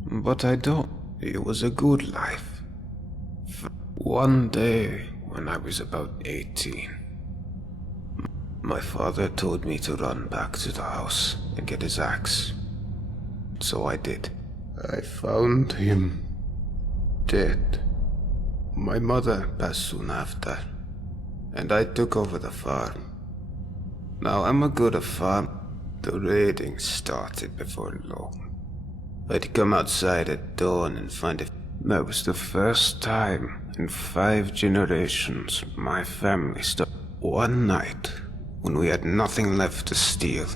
But I don't. It was a good life. One day, when I was about 18, my father told me to run back to the house and get his axe. So I did. I found him dead. My mother passed soon after, and I took over the farm. Now I'm a good at farm. The raiding started before long. I'd come outside at dawn and find it. That was the first time in 5 generations my family stopped. One night, when we had nothing left to steal,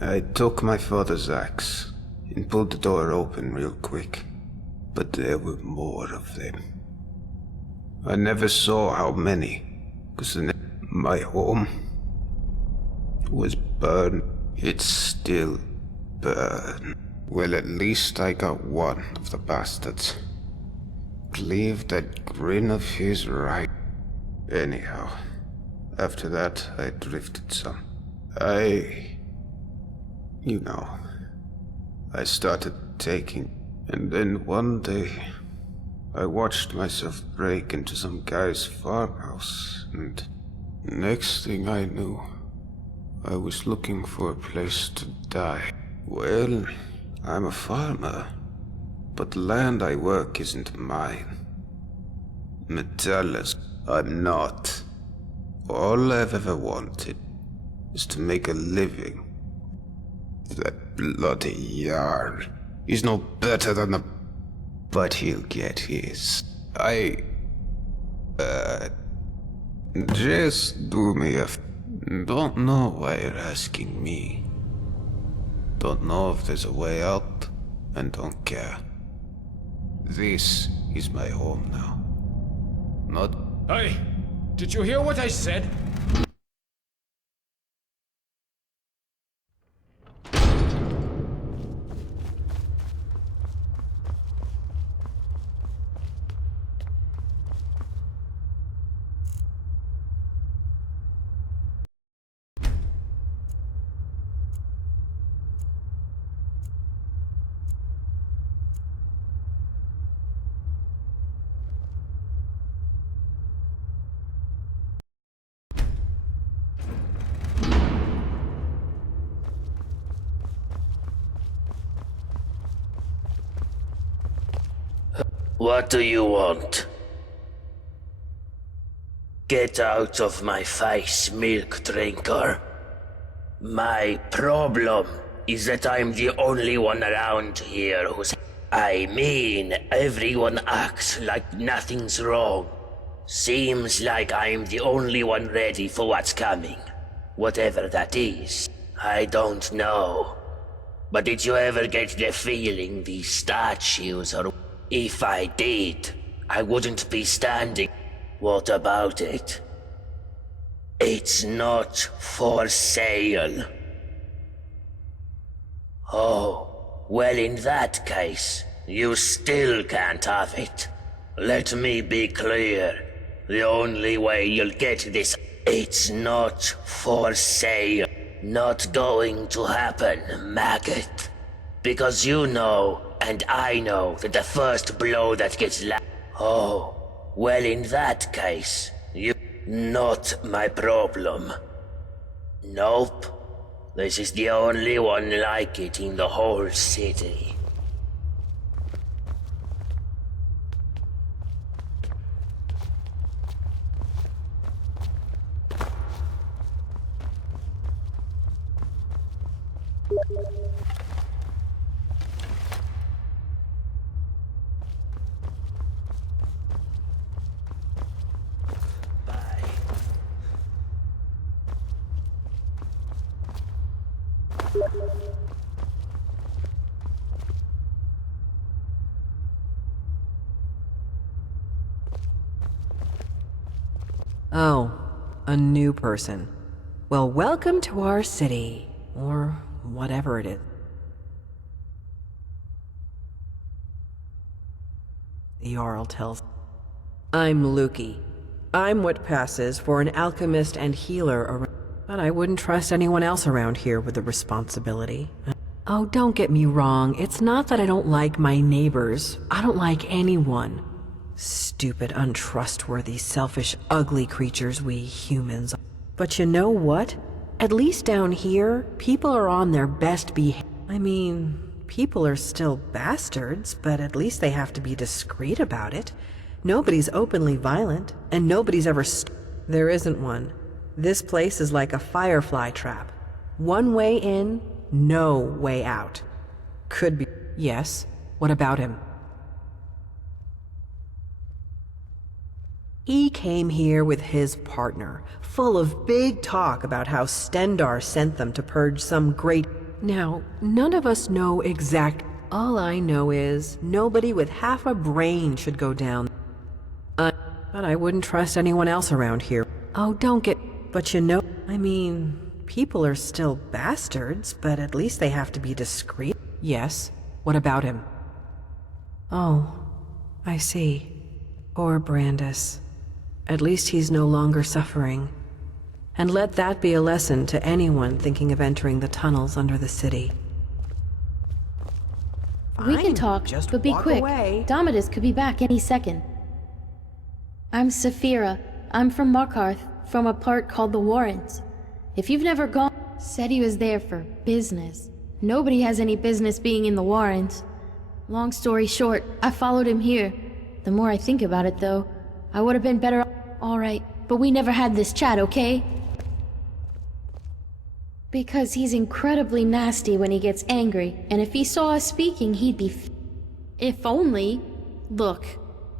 I took my father's axe and pulled the door open real quick. But there were more of them. I never saw how many, because my home was burned. It's still burned. Well, at least I got one of the bastards. Cleave that grin of his right. Anyhow, after that I drifted some. You know, I started taking, and then one day I watched myself break into some guy's farmhouse, and next thing I knew, I was looking for a place to die. Well, I'm a farmer, but the land I work isn't mine. Metellus, I'm not. All I've ever wanted is to make a living. That bloody Jarl, he's no better than the... But he'll get his. Just do me a... Don't know why you're asking me. Don't know if there's a way out, and don't care. This is my home now. Not... Hey! Did you hear what I said? What do you want? Get out of my face, milk drinker. My problem is that I'm the only one around here who's... I mean, everyone acts like nothing's wrong. Seems like I'm the only one ready for what's coming. Whatever that is, I don't know. But did you ever get the feeling these statues are... If I did, I wouldn't be standing. What about it? It's not for sale. Oh, well in that case, you still can't have it. Let me be clear. The only way you'll get this... It's not for sale. Not going to happen, maggot. Because you know, and I know, that the first blow that gets Oh, well in that case, you... Not my problem. Nope. This is the only one like it in the whole city. Oh, a new person. Well, welcome to our city, or whatever it is. The Jarl tells. I'm Lukey. I'm what passes for an alchemist and healer around, but I wouldn't trust anyone else around here with the responsibility. Oh, don't get me wrong, it's not that I don't like my neighbors. I don't like anyone. Stupid, untrustworthy, selfish, ugly creatures we humans. But you know what? At least down here, people are on their best behavior. I mean, people are still bastards, but at least they have to be discreet about it. Nobody's openly violent, and nobody's ever There isn't one. This place is like a firefly trap. One way in, no way out. Could be. Yes, what about him? He came here with his partner, full of big talk about how Stendar sent them to purge some great... Now, none of us know exact... All I know is, nobody with half a brain should go down. But I wouldn't trust anyone else around here. Oh, don't get... But you know... I mean, people are still bastards, but at least they have to be discreet. Yes, what about him? Oh, I see. Poor Brandis. At least he's no longer suffering. And let that be a lesson to anyone thinking of entering the tunnels under the city. We can talk, just but be walk quick. away. Domitus could be back any second. I'm Saphira. I'm from Markarth, from a part called the Warrens. If you've never gone... Said he was there for business. Nobody has any business being in the Warrens. Long story short, I followed him here. The more I think about it, though, I would have been better off. All right, but we never had this chat, okay? Because he's incredibly nasty when he gets angry, and if he saw us speaking, he'd be If only... Look,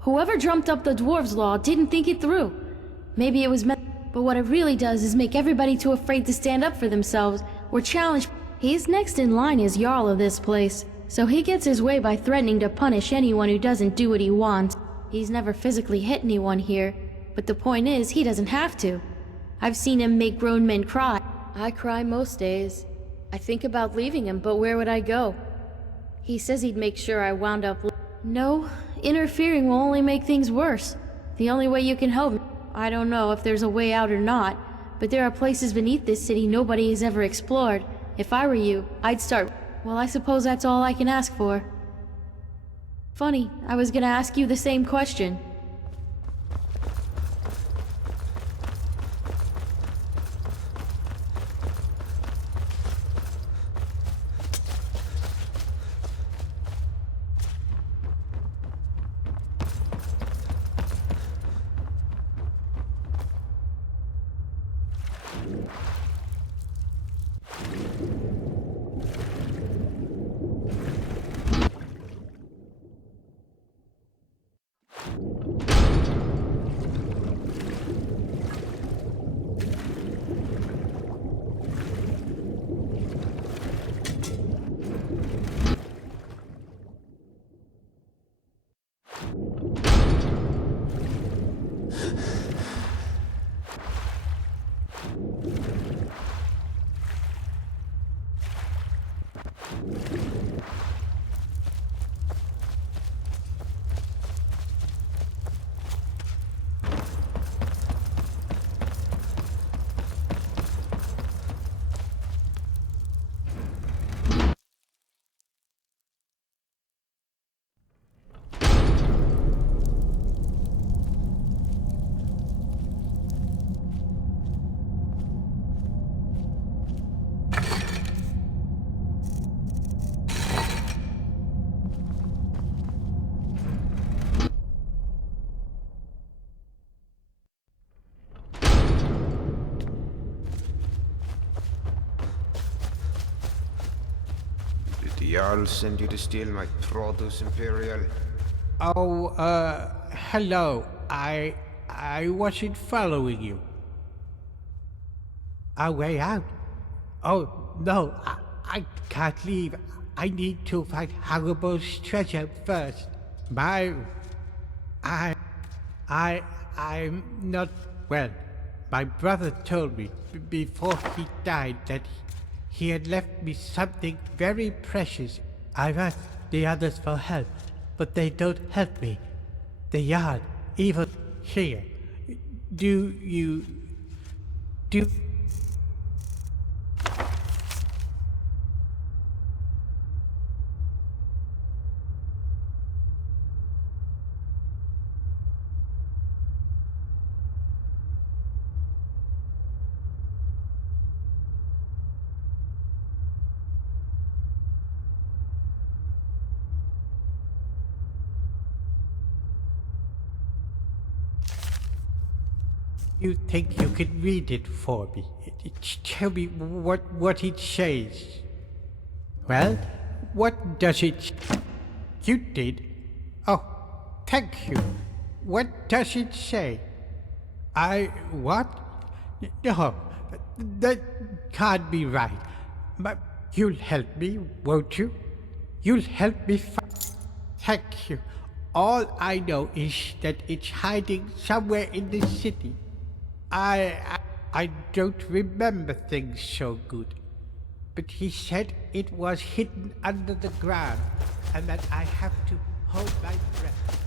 whoever dreamt up the Dwarves' Law didn't think it through. Maybe it was meant... But what it really does is make everybody too afraid to stand up for themselves, or challenge... He's next in line as Jarl of this place, so he gets his way by threatening to punish anyone who doesn't do what he wants. He's never physically hit anyone here, but the point is, he doesn't have to. I've seen him make grown men cry. I cry most days. I think about leaving him, but where would I go? He says he'd make sure I wound up... No, interfering will only make things worse. The only way you can help me... I don't know if there's a way out or not, but there are places beneath this city nobody has ever explored. If I were you, I'd start... Well, I suppose that's all I can ask for. Funny, I was gonna ask you the same question. the Jarl send you to steal my produce, Imperial? Oh, hello. I wasn't following you. Our way out? Oh, no, I can't leave. I need to find Hannibal's treasure first. I'm not well. My brother told me before he died that he had left me something very precious. I've asked the others for help, but they don't help me. The Yard, even here. Do you think you could read it for me? Tell me what it says. Well, what does it... You did? Oh, thank you. What does it say? What? No, that can't be right. But you'll help me, won't you? You'll help me Thank you. All I know is that it's hiding somewhere in the city. I don't remember things so good. But he said it was hidden under the ground, and that I have to hold my breath.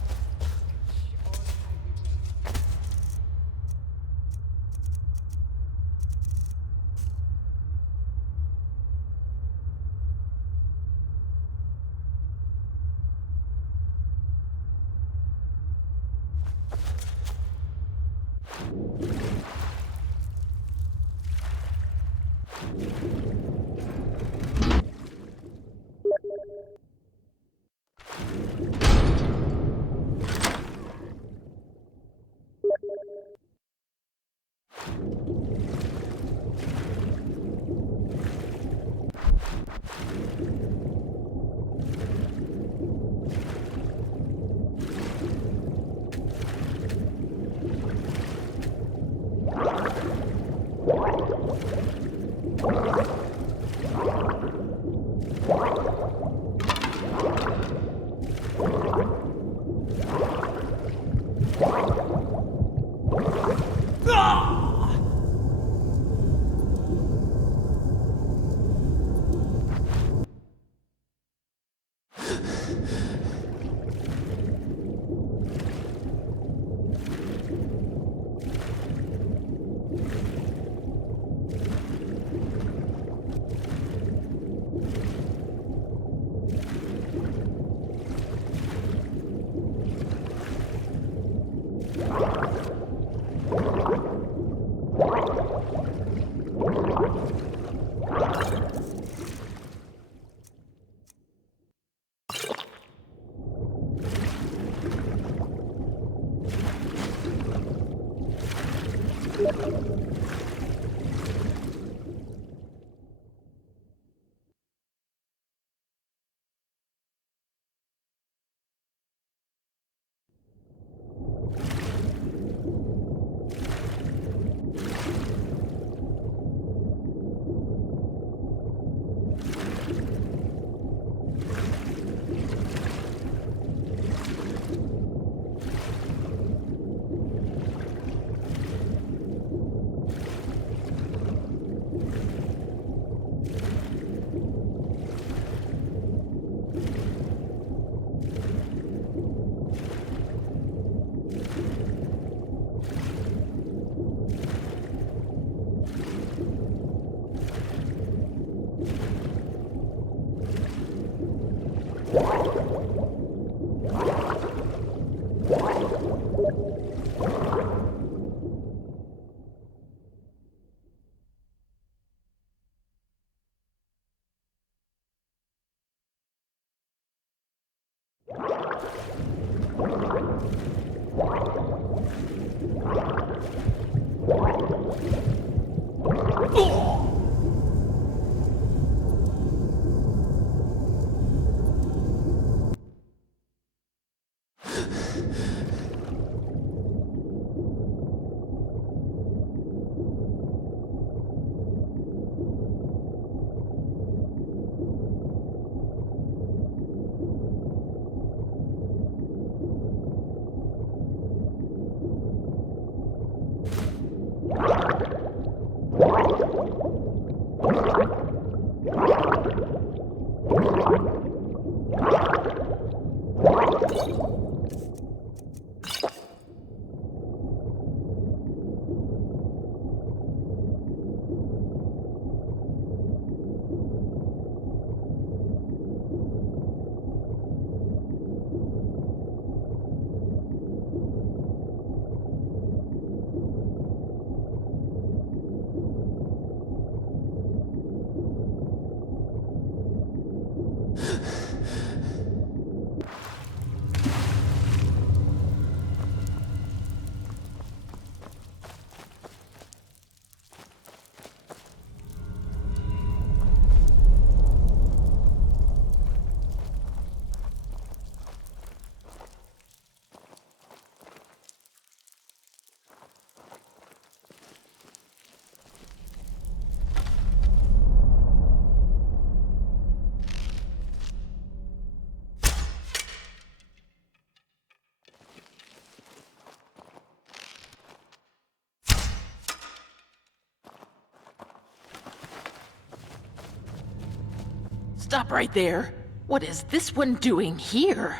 Stop right there. What is this one doing here?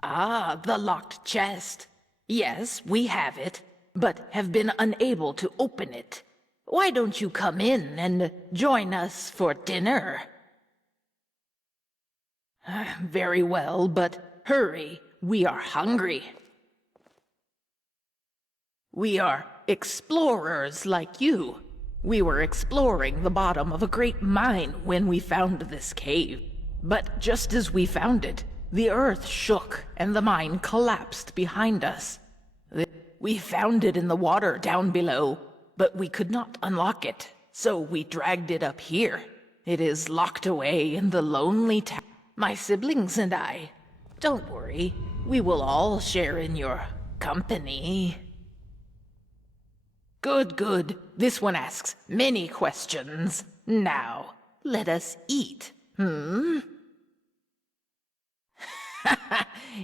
Ah, the locked chest. Yes, we have it, but have been unable to open it. Why don't you come in and join us for dinner? Very well, but hurry. We are hungry. We are explorers like you. We were exploring the bottom of a great mine when we found this cave. But just as we found it, the earth shook and the mine collapsed behind us. We found it in the water down below, but we could not unlock it, so we dragged it up here. It is locked away in the lonely town. My siblings and I. Don't worry, we will all share in your company. Good, good. This one asks many questions. Now, let us eat.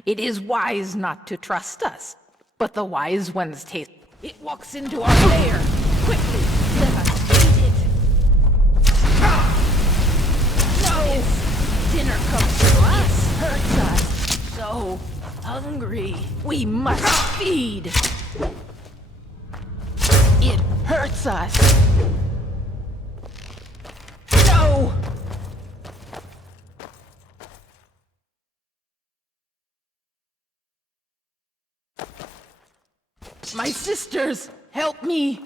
It is wise not to trust us, but the wise ones taste. It walks into our lair. Quickly, let us eat it. No! Dinner comes to us, hurts us. So hungry. We must feed. It hurts us. No! My sisters, help me!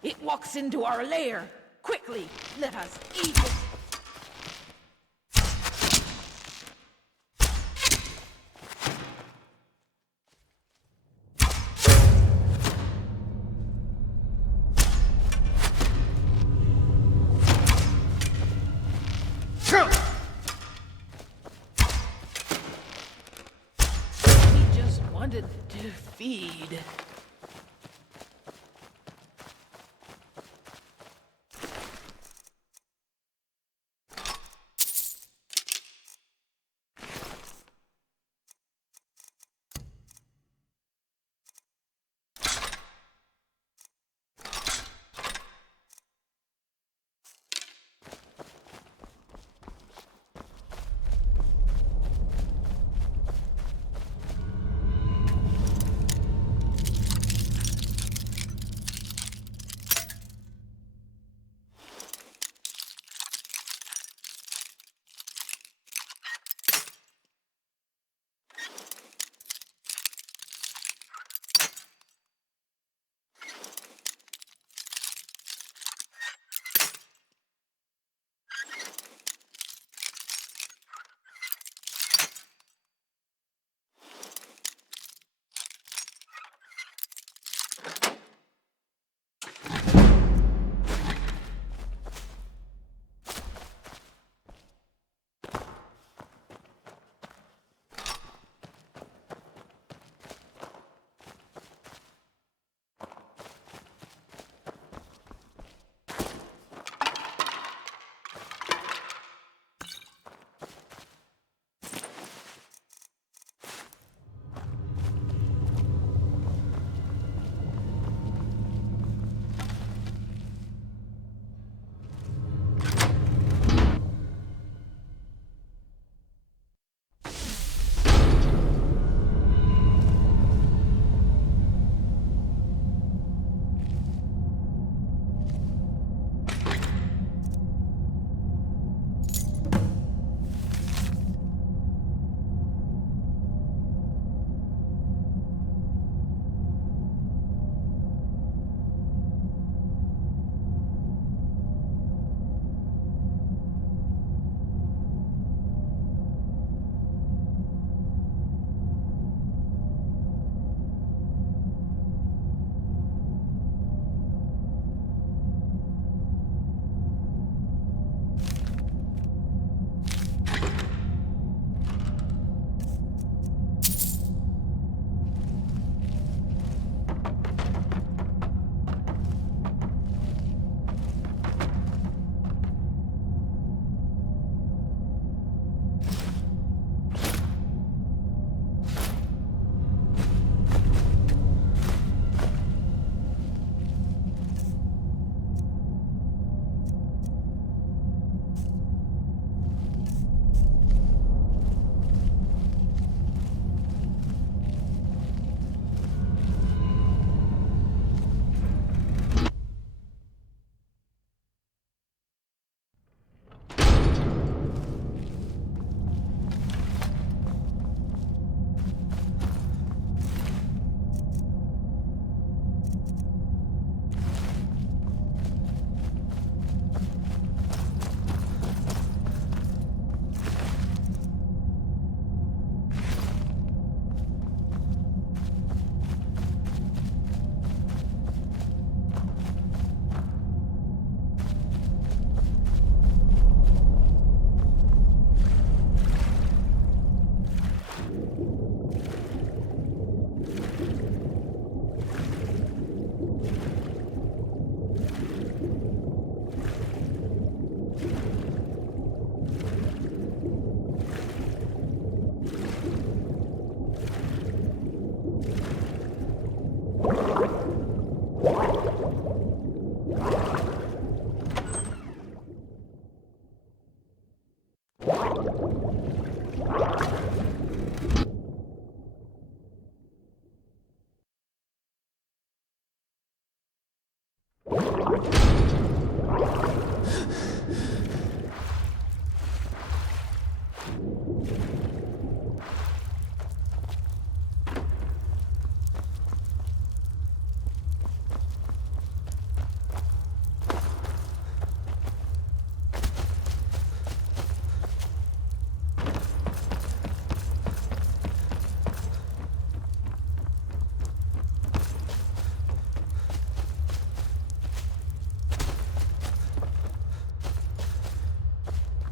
It walks into our lair. Quickly, let us eat it. We just wanted to feed.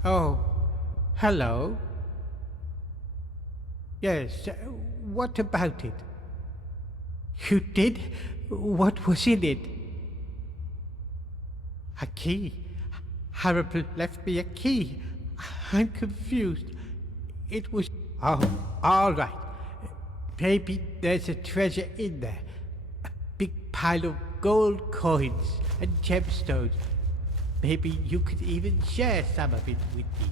Oh, hello. Yes, what about it? You did? What was in it? A key. Harrison left me a key. I'm confused. It was... Oh, all right. Maybe there's a treasure in there. A big pile of gold coins and gemstones. Maybe you could even share some of it with me.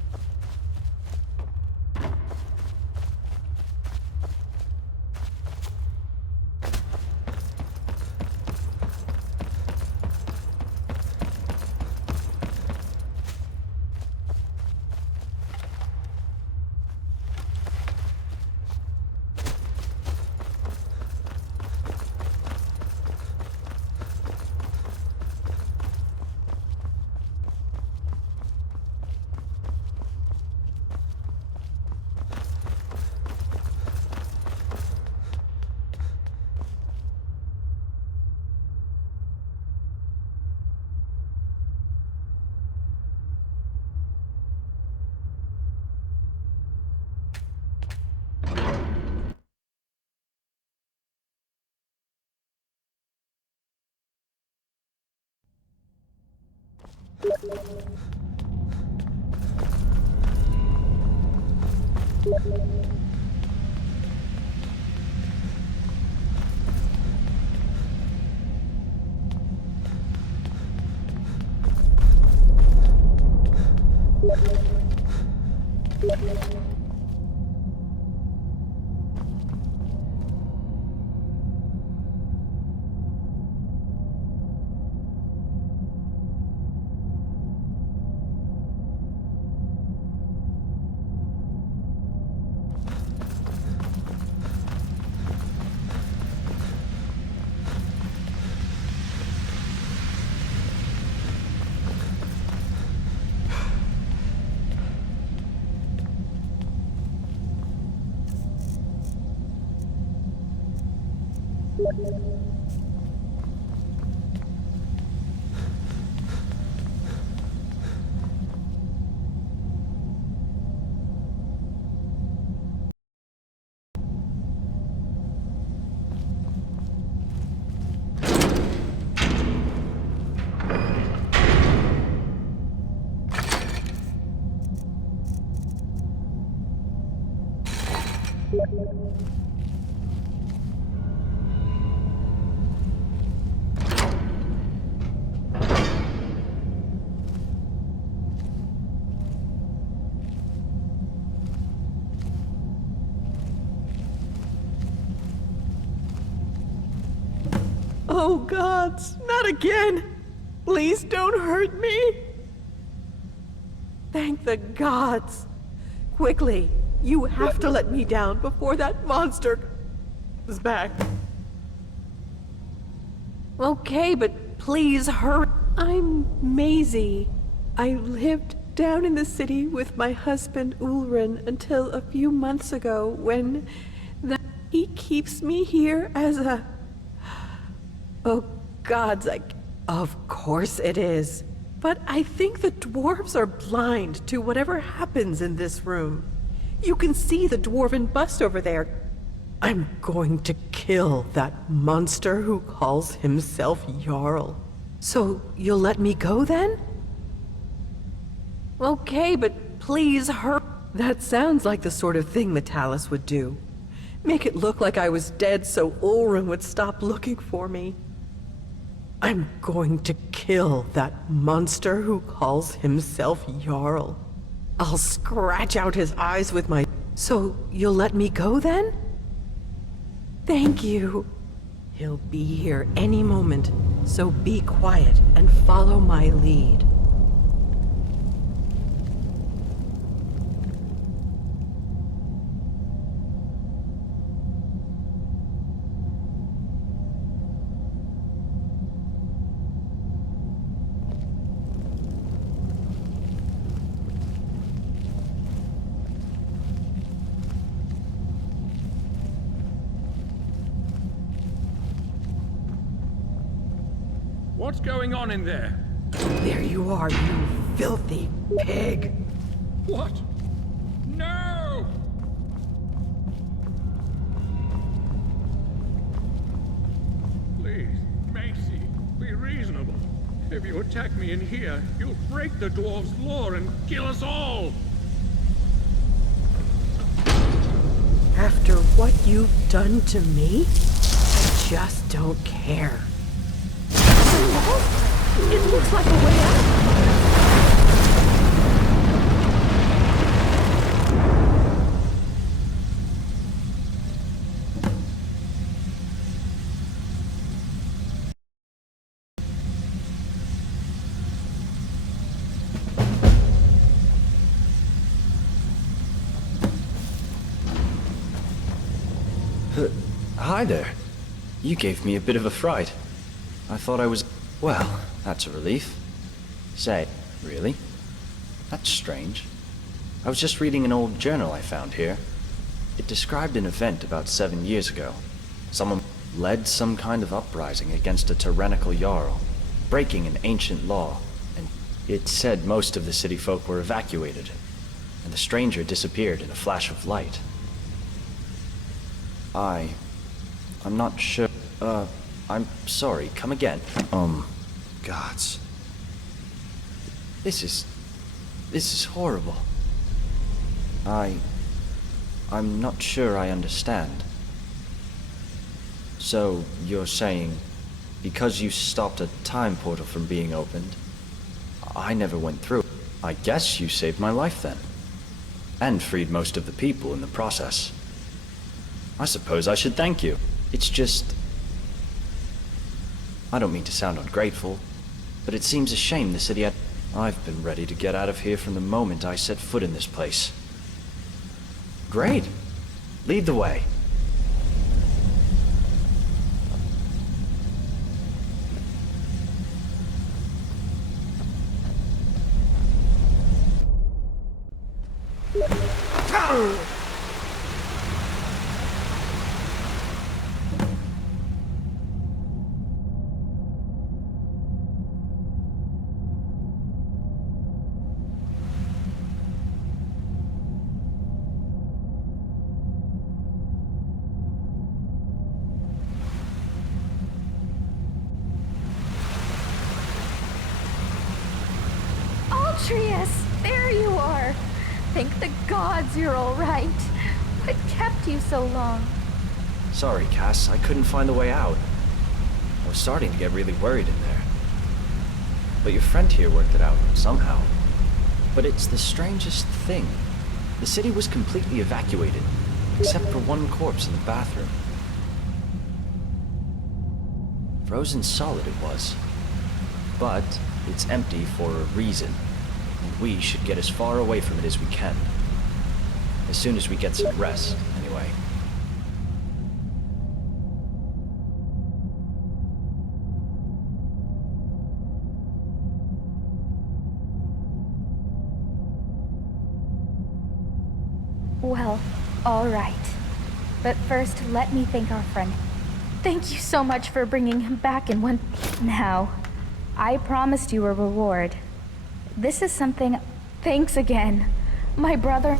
Oh, gods, not again! Please don't hurt me! Thank the gods! Quickly, you have to let me down before that monster is back. Okay, but please hurry. I'm Maisie. I lived down in the city with my husband Ulrin until a few months ago when he keeps me here as a... Oh, gods, of course it is. But I think the dwarves are blind to whatever happens in this room. You can see the dwarven bust over there. I'm going to kill that monster who calls himself Jarl. So you'll let me go then? Okay, but please hurry. That sounds like the sort of thing Metalis would do. Make it look like I was dead so Ulrin would stop looking for me. I'm going to kill that monster who calls himself Jarl. I'll scratch out his eyes with my... So you'll let me go then? Thank you. He'll be here any moment, so be quiet and follow my lead. What's going on in there? There you are, you filthy pig. What? No! Please, Macy, be reasonable. If you attack me in here, you'll break the dwarves' law and kill us all! After what you've done to me, I just don't care. It looks like a way out. Hi there. You gave me a bit of a fright. I thought I was... Well, that's a relief. Say, really? That's strange. I was just reading an old journal I found here. It described an event about 7 years ago. Someone led some kind of uprising against a tyrannical Jarl, breaking an ancient law, and it said most of the city folk were evacuated, and the stranger disappeared in a flash of light. I'm not sure. I'm sorry, come again. Gods. This is horrible. I'm not sure I understand. So, you're saying, because you stopped a time portal from being opened, I never went through. I guess you saved my life then. And freed most of the people in the process. I suppose I should thank you. It's just... I don't mean to sound ungrateful, but it seems a shame the city had... I've been ready to get out of here from the moment I set foot in this place. Great. Lead the way. Atreus, there you are. Thank the gods you're all right. What kept you so long? Sorry, Cass, I couldn't find the way out. I was starting to get really worried in there. But your friend here worked it out, somehow. But it's the strangest thing. The city was completely evacuated, except for one corpse in the bathroom. Frozen solid it was. But it's empty for a reason. And we should get as far away from it as we can. As soon as we get some rest, anyway. Well, all right. But first, let me thank our friend. Thank you so much for bringing him back in one... Now, I promised you a reward. This is something... Thanks again. My brother...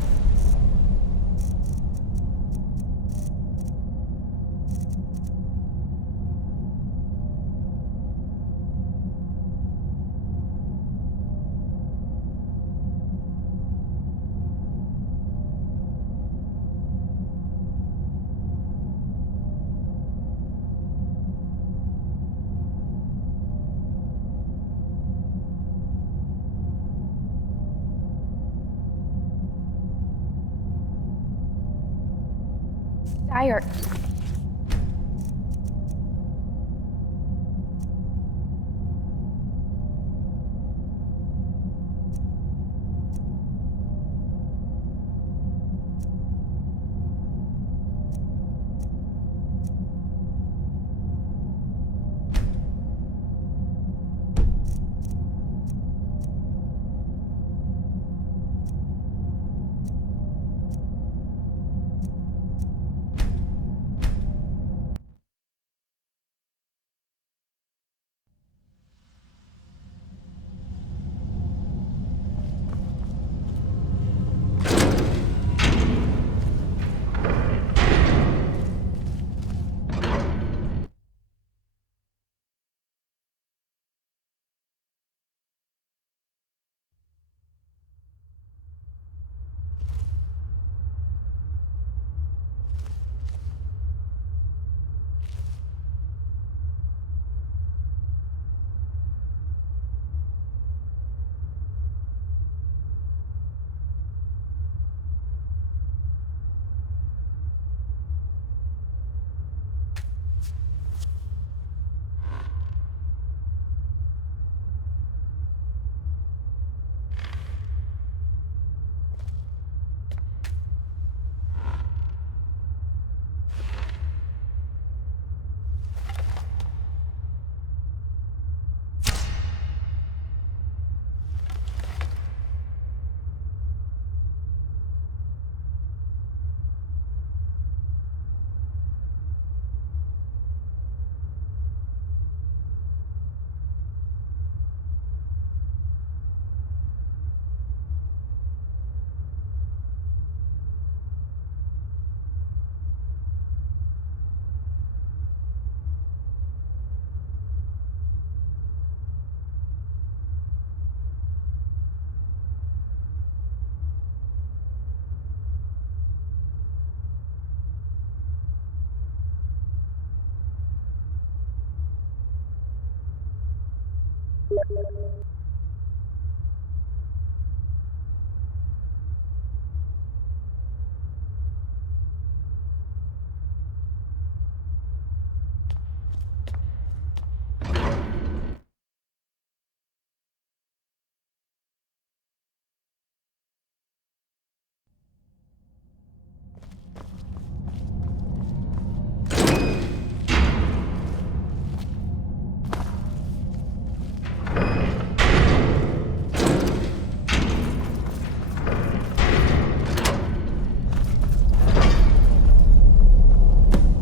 Dire.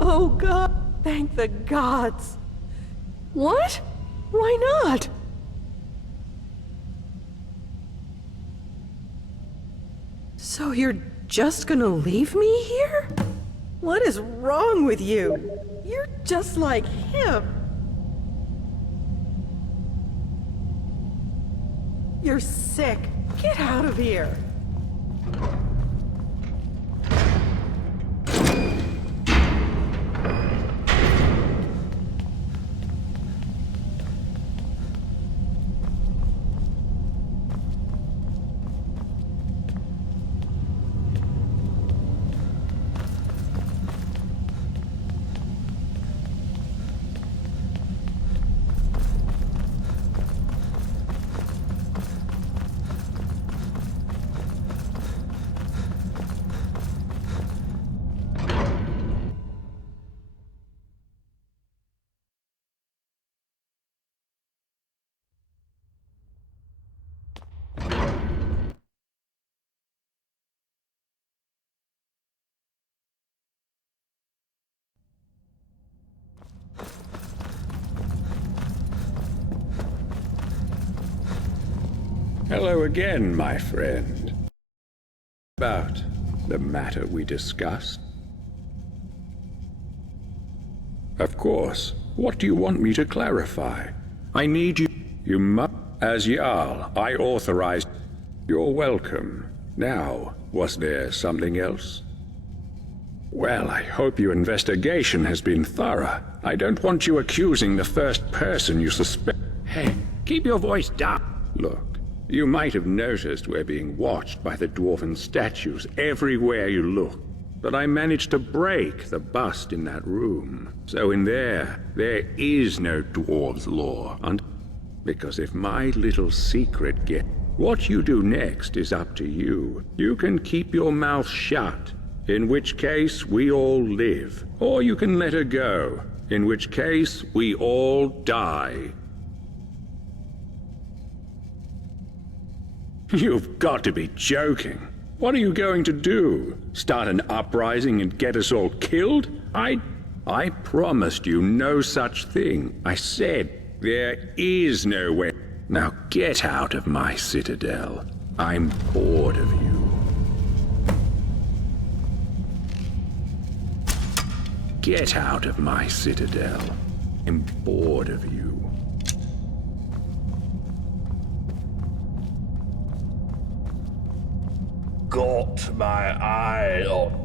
Oh God, thank the gods. What? Why not? So you're just gonna leave me here? What is wrong with you? You're just like him. You're sick. Get out of here. Hello again, my friend. About the matter we discussed? Of course. What do you want me to clarify? I need you. You must. As Jarl, I authorized. You're welcome. Now, was there something else? Well, I hope your investigation has been thorough. I don't want you accusing the first person you suspect. Hey, keep your voice down. Look, you might have noticed we're being watched by the dwarven statues everywhere you look. But I managed to break the bust in that room. So in there is no dwarves' law. Because if my little secret gets... What you do next is up to you. You can keep your mouth shut, in which case we all live. Or you can let her go, in which case we all die. You've got to be joking. What are you going to do? Start an uprising and get us all killed? I promised you no such thing. I said there is no way. Now get out of my citadel. I'm bored of you. Get out of my citadel. I'm bored of you. Got my eye on.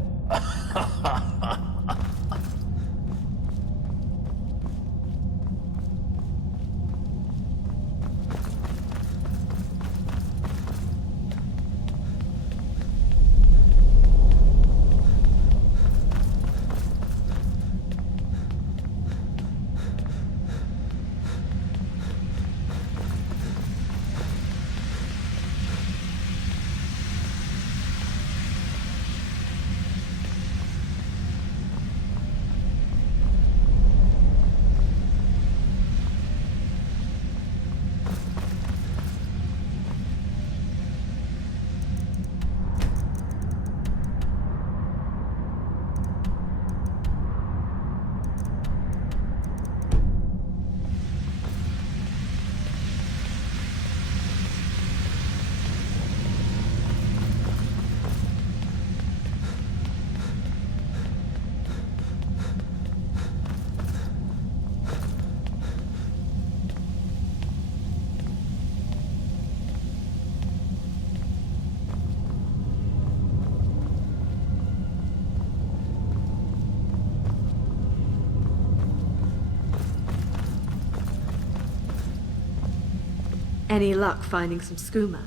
Any luck finding some skooma?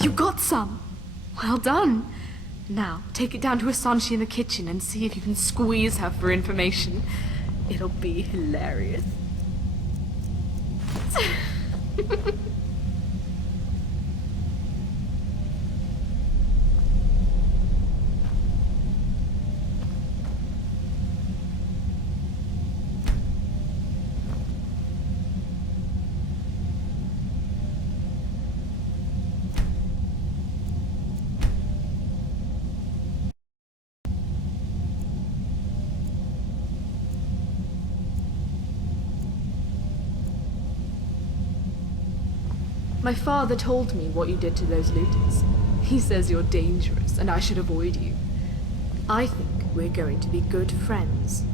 You got some! Well done! Now, take it down to Asanshi in the kitchen and see if you can squeeze her for information. It'll be hilarious. My father told me what you did to those looters. He says you're dangerous and I should avoid you. I think we're going to be good friends.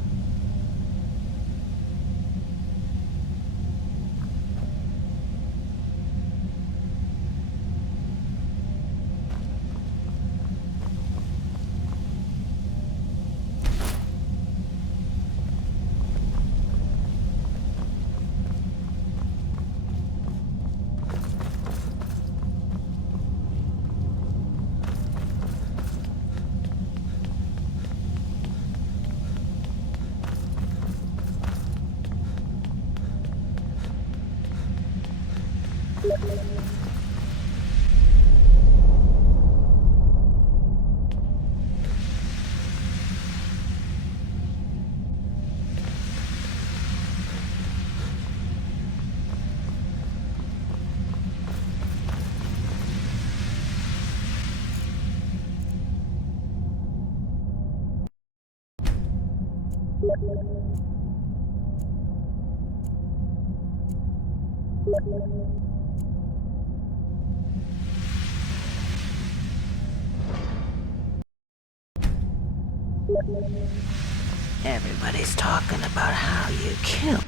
Everybody's talking about how you killed.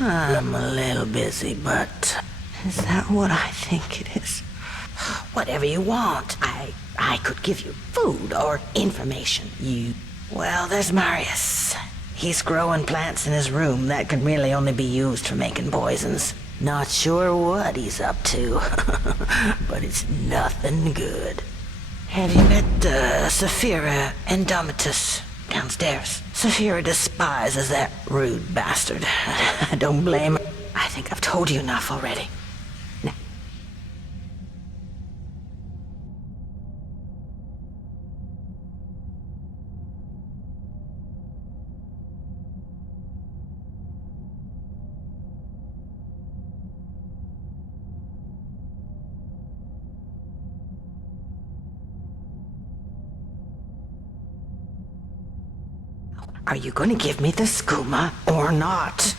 I'm a little busy, but is that what I think it is? Whatever you want. I could give you food or information. Well, there's Marius. He's growing plants in his room that can really only be used for making poisons. Not sure what he's up to, but it's nothing good. Have you met Saphira Indomitus downstairs? Saphira despises that rude bastard. I don't blame her. I think I've told you enough already. Now. Are you going to give me the skooma or not?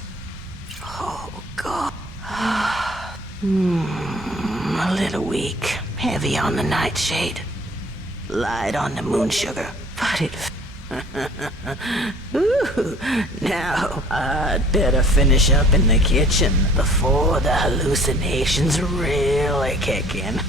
Oh, God. A little weak. Heavy on the nightshade. Light on the moon sugar. But it... Ooh, now, I'd better finish up in the kitchen before the hallucinations really kick in.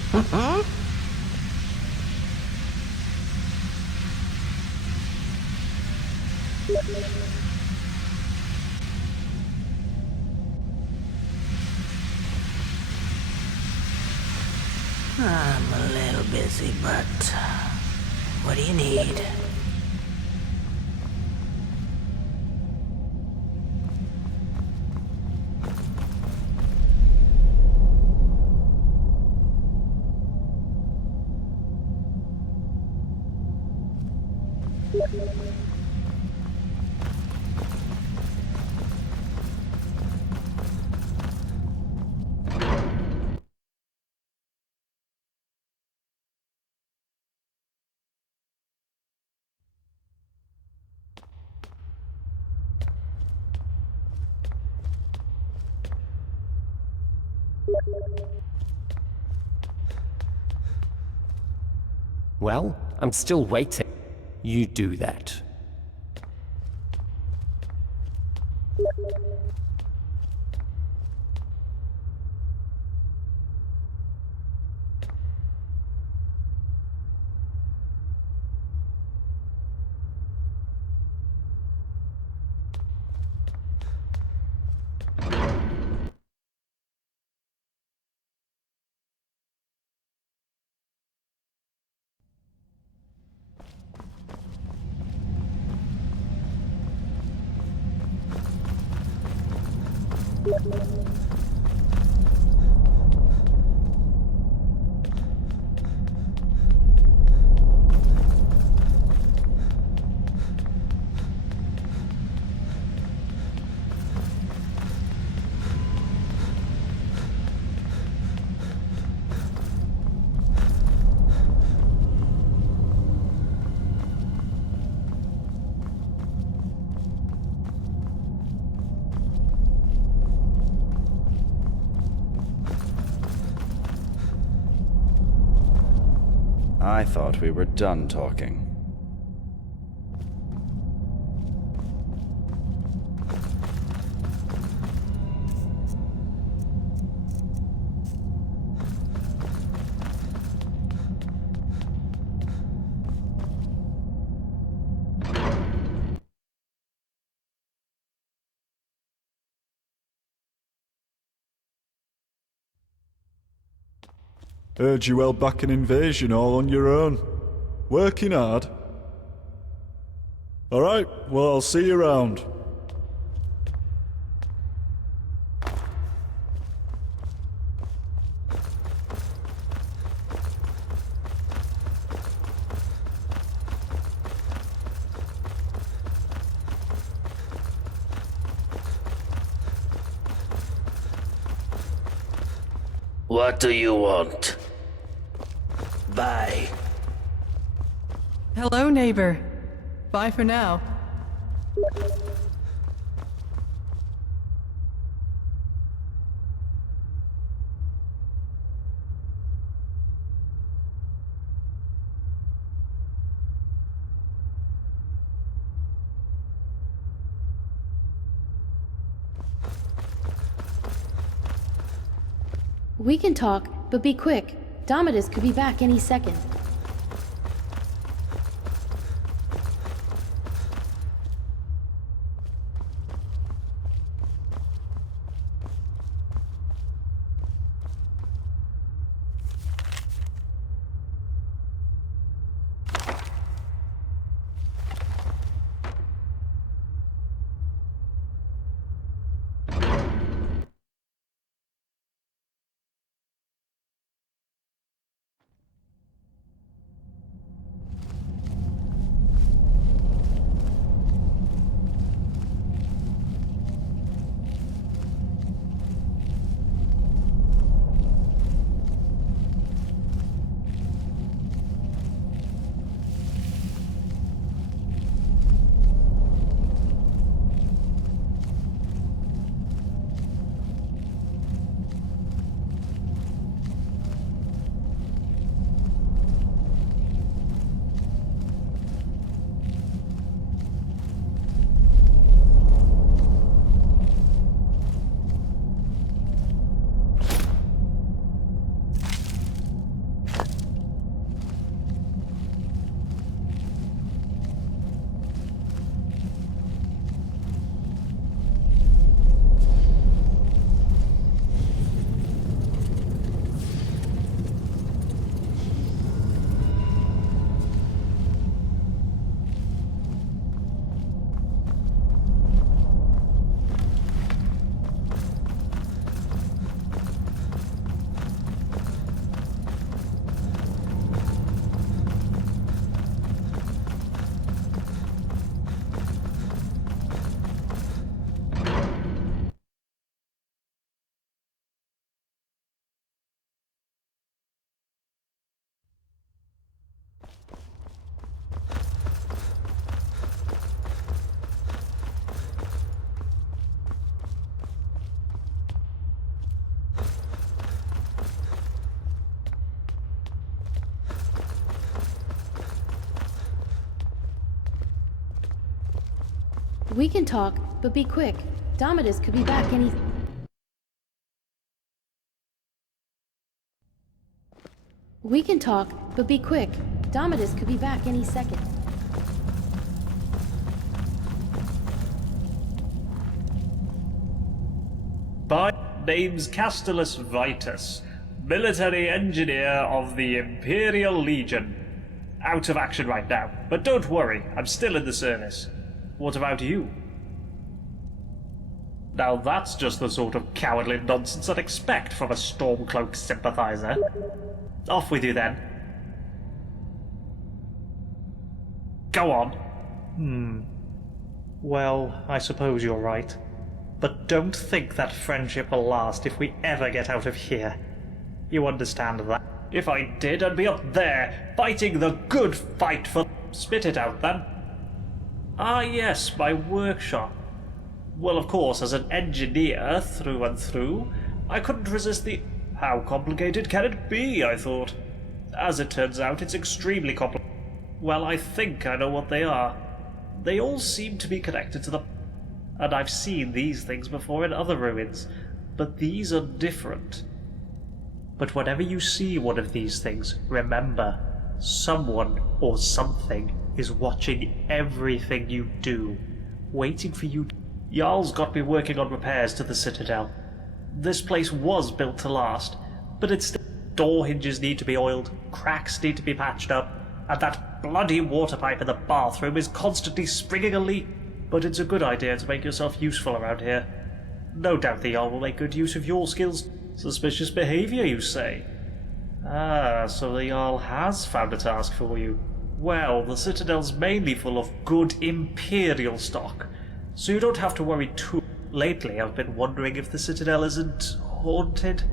I'm a little busy, but what do you need? Well, I'm still waiting. You do that. I thought we were done talking. Heard you held back an invasion all on your own. Working hard. Alright, well, I'll see you around. What do you want? Bye. Hello, neighbor. Bye for now. We can talk, but be quick. Domitus could be back any second. We can talk, but be quick. Domitus could be back any... We can talk, but be quick. Domitus could be back any second. My name's Castellus Vitus, military engineer of the Imperial Legion. Out of action right now, but don't worry, I'm still in the service. What about you? Now that's just the sort of cowardly nonsense I'd expect from a Stormcloak sympathizer. Off with you then. Go on. Well, I suppose you're right. But don't think that friendship will last if we ever get out of here. You understand that? If I did, I'd be up there, fighting the good fight for... Spit it out, then. Ah, yes, my workshop. Well, of course, as an engineer, through and through, I couldn't resist the... How complicated can it be, I thought. As it turns out, it's extremely complicated. Well, I think I know what they are. They all seem to be connected to the... And I've seen these things before in other ruins, but these are different. But whenever you see one of these things, remember, someone or something is watching everything you do, waiting for you. Jarl's got me working on repairs to the Citadel. This place was built to last, but it's still... Door hinges need to be oiled, cracks need to be patched up, and that bloody water pipe in the bathroom is constantly springing a leak. But it's a good idea to make yourself useful around here. No doubt the Jarl will make good use of your skills. Suspicious behavior, you say? Ah, so the Jarl has found a task for you. Well, the Citadel's mainly full of good Imperial stock, so you don't have to worry too. Lately, I've been wondering if the Citadel isn't haunted.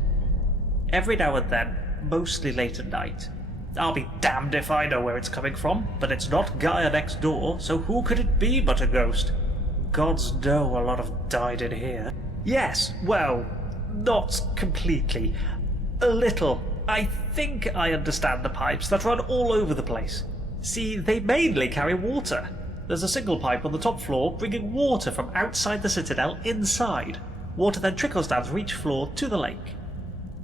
Every now and then, mostly late at night. I'll be damned if I know where it's coming from, but it's not Gaia next door, so who could it be but a ghost? Gods know a lot have died in here. Yes, well, not completely. A little. I think I understand the pipes that run all over the place. See, they mainly carry water. There's a single pipe on the top floor bringing water from outside the Citadel inside. Water then trickles down through each floor to the lake.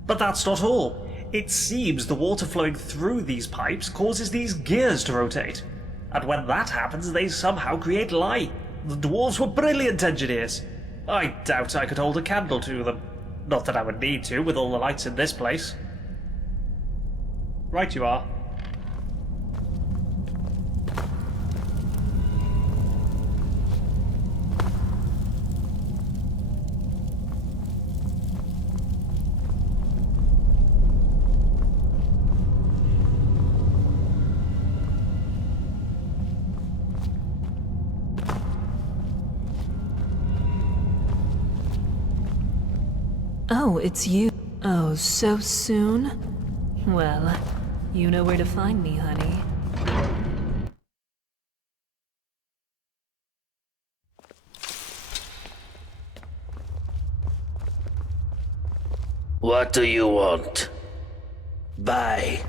But that's not all. It seems the water flowing through these pipes causes these gears to rotate. And when that happens, they somehow create light. The dwarves were brilliant engineers. I doubt I could hold a candle to them. Not that I would need to, with all the lights in this place. Right you are. Oh, it's you. Oh, so soon? Well, you know where to find me, honey. What do you want? Bye.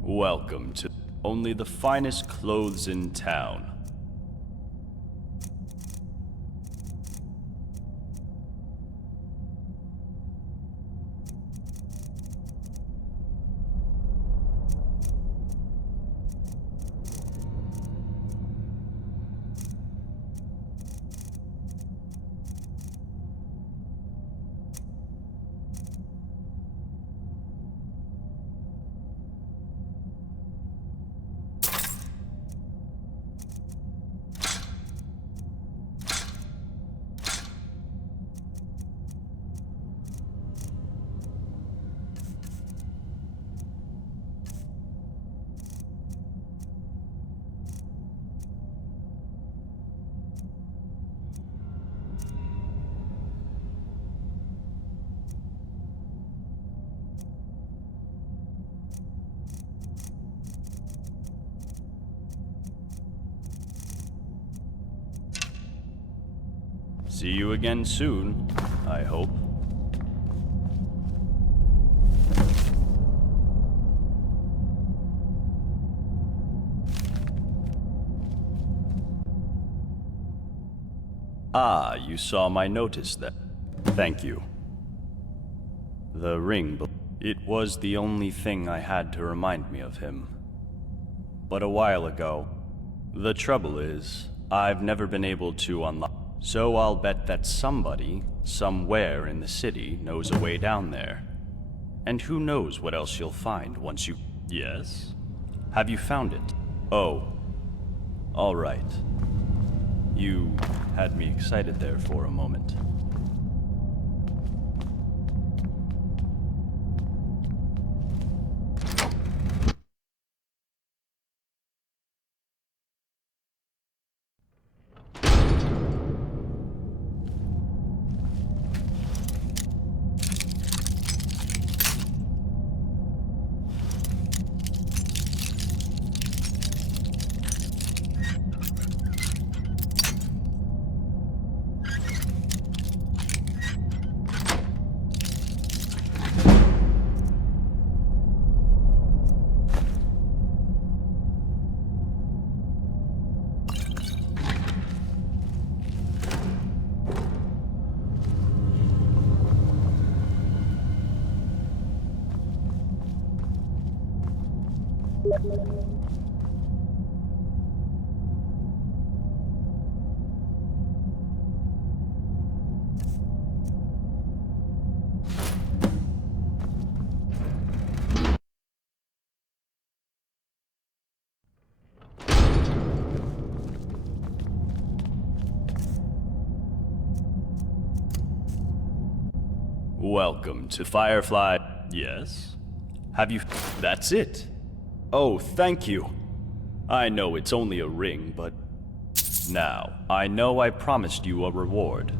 Welcome to only the finest clothes in town. See you again soon, I hope. Ah, you saw my notice then. Thank you. The ring, it was the only thing I had to remind me of him. But a while ago, the trouble is, I've never been able to unlock. So I'll bet that somebody, somewhere in the city, knows a way down there. And who knows what else you'll find once you... Yes? Have you found it? Oh. All right. You had me excited there for a moment. Welcome to Firefly. Yes? Have you... That's it. Oh, thank you. I know it's only a ring, but... Now, I know I promised you a reward.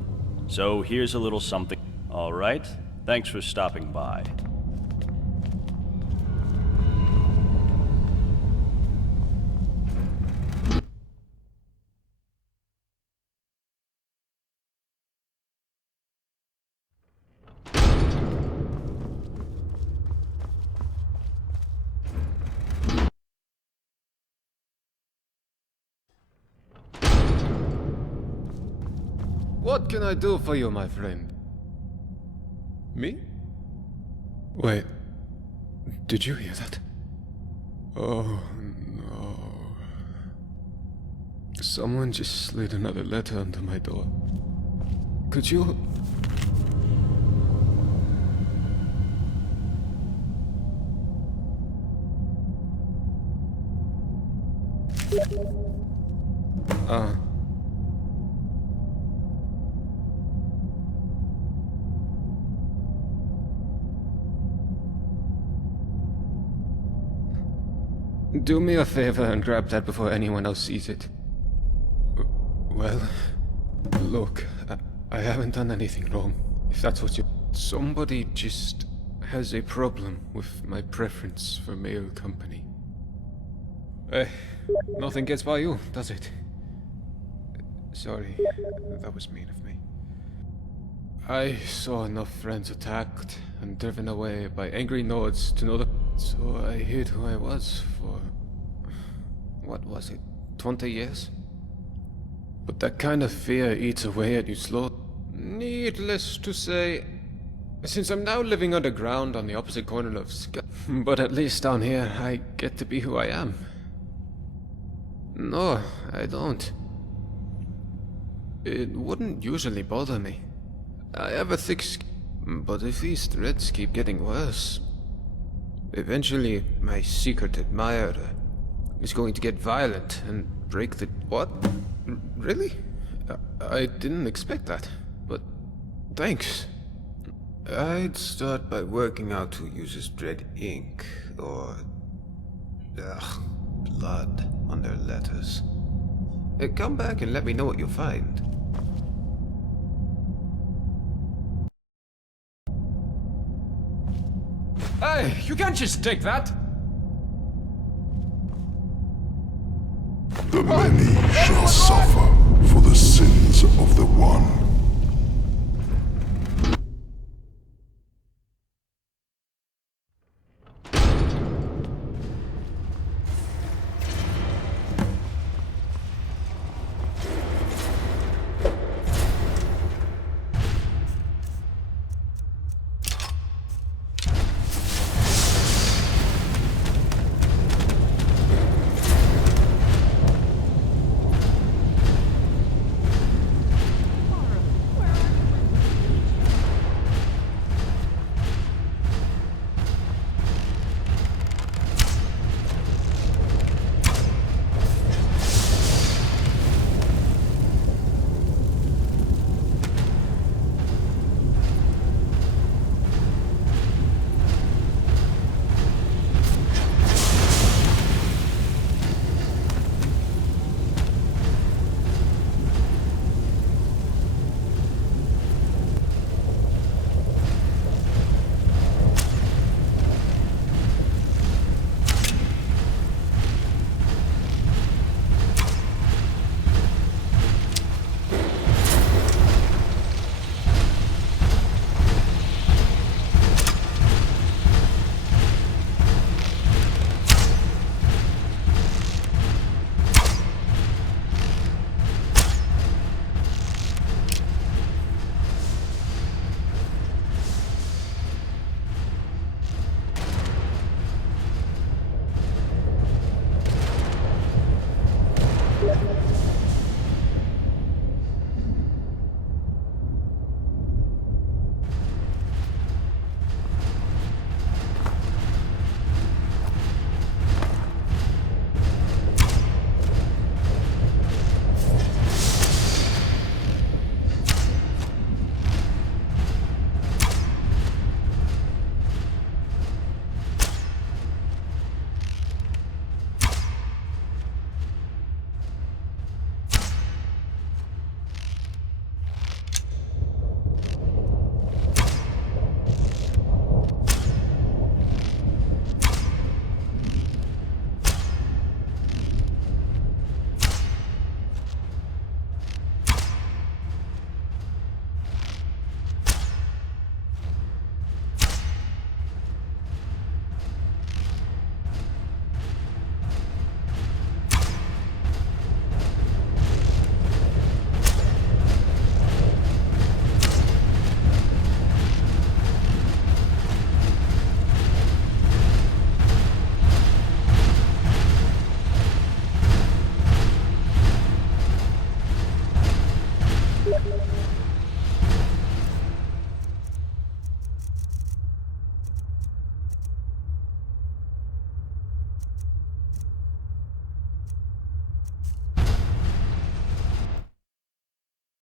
So here's a little something. All right? Thanks for stopping by. What can I do for you, my friend? Me? Wait, did you hear that? Oh no. Someone just slid another letter under my door. Could you... Do me a favor and grab that before anyone else sees it. Well, look, I haven't done anything wrong, if that's what you... Somebody just has a problem with my preference for male company. Nothing gets by you, does it? Sorry, that was mean of me. I saw enough friends attacked and driven away by angry Nords to know that... So I hid who I was for... What was it? 20 years? But that kind of fear eats away at you slowly. Needless to say, since I'm now living underground on the opposite corner of Sky... But at least down here, I get to be who I am. No, I don't. It wouldn't usually bother me. I have a thick skin, but if these threats keep getting worse... Eventually, my secret admirer is going to get violent and break the... What? Really? I didn't expect that, but thanks. I'd start by working out who uses red ink, or... blood on their letters. Come back and let me know what you find. Hey, you can't just take that! The many shall suffer for the sins of the one.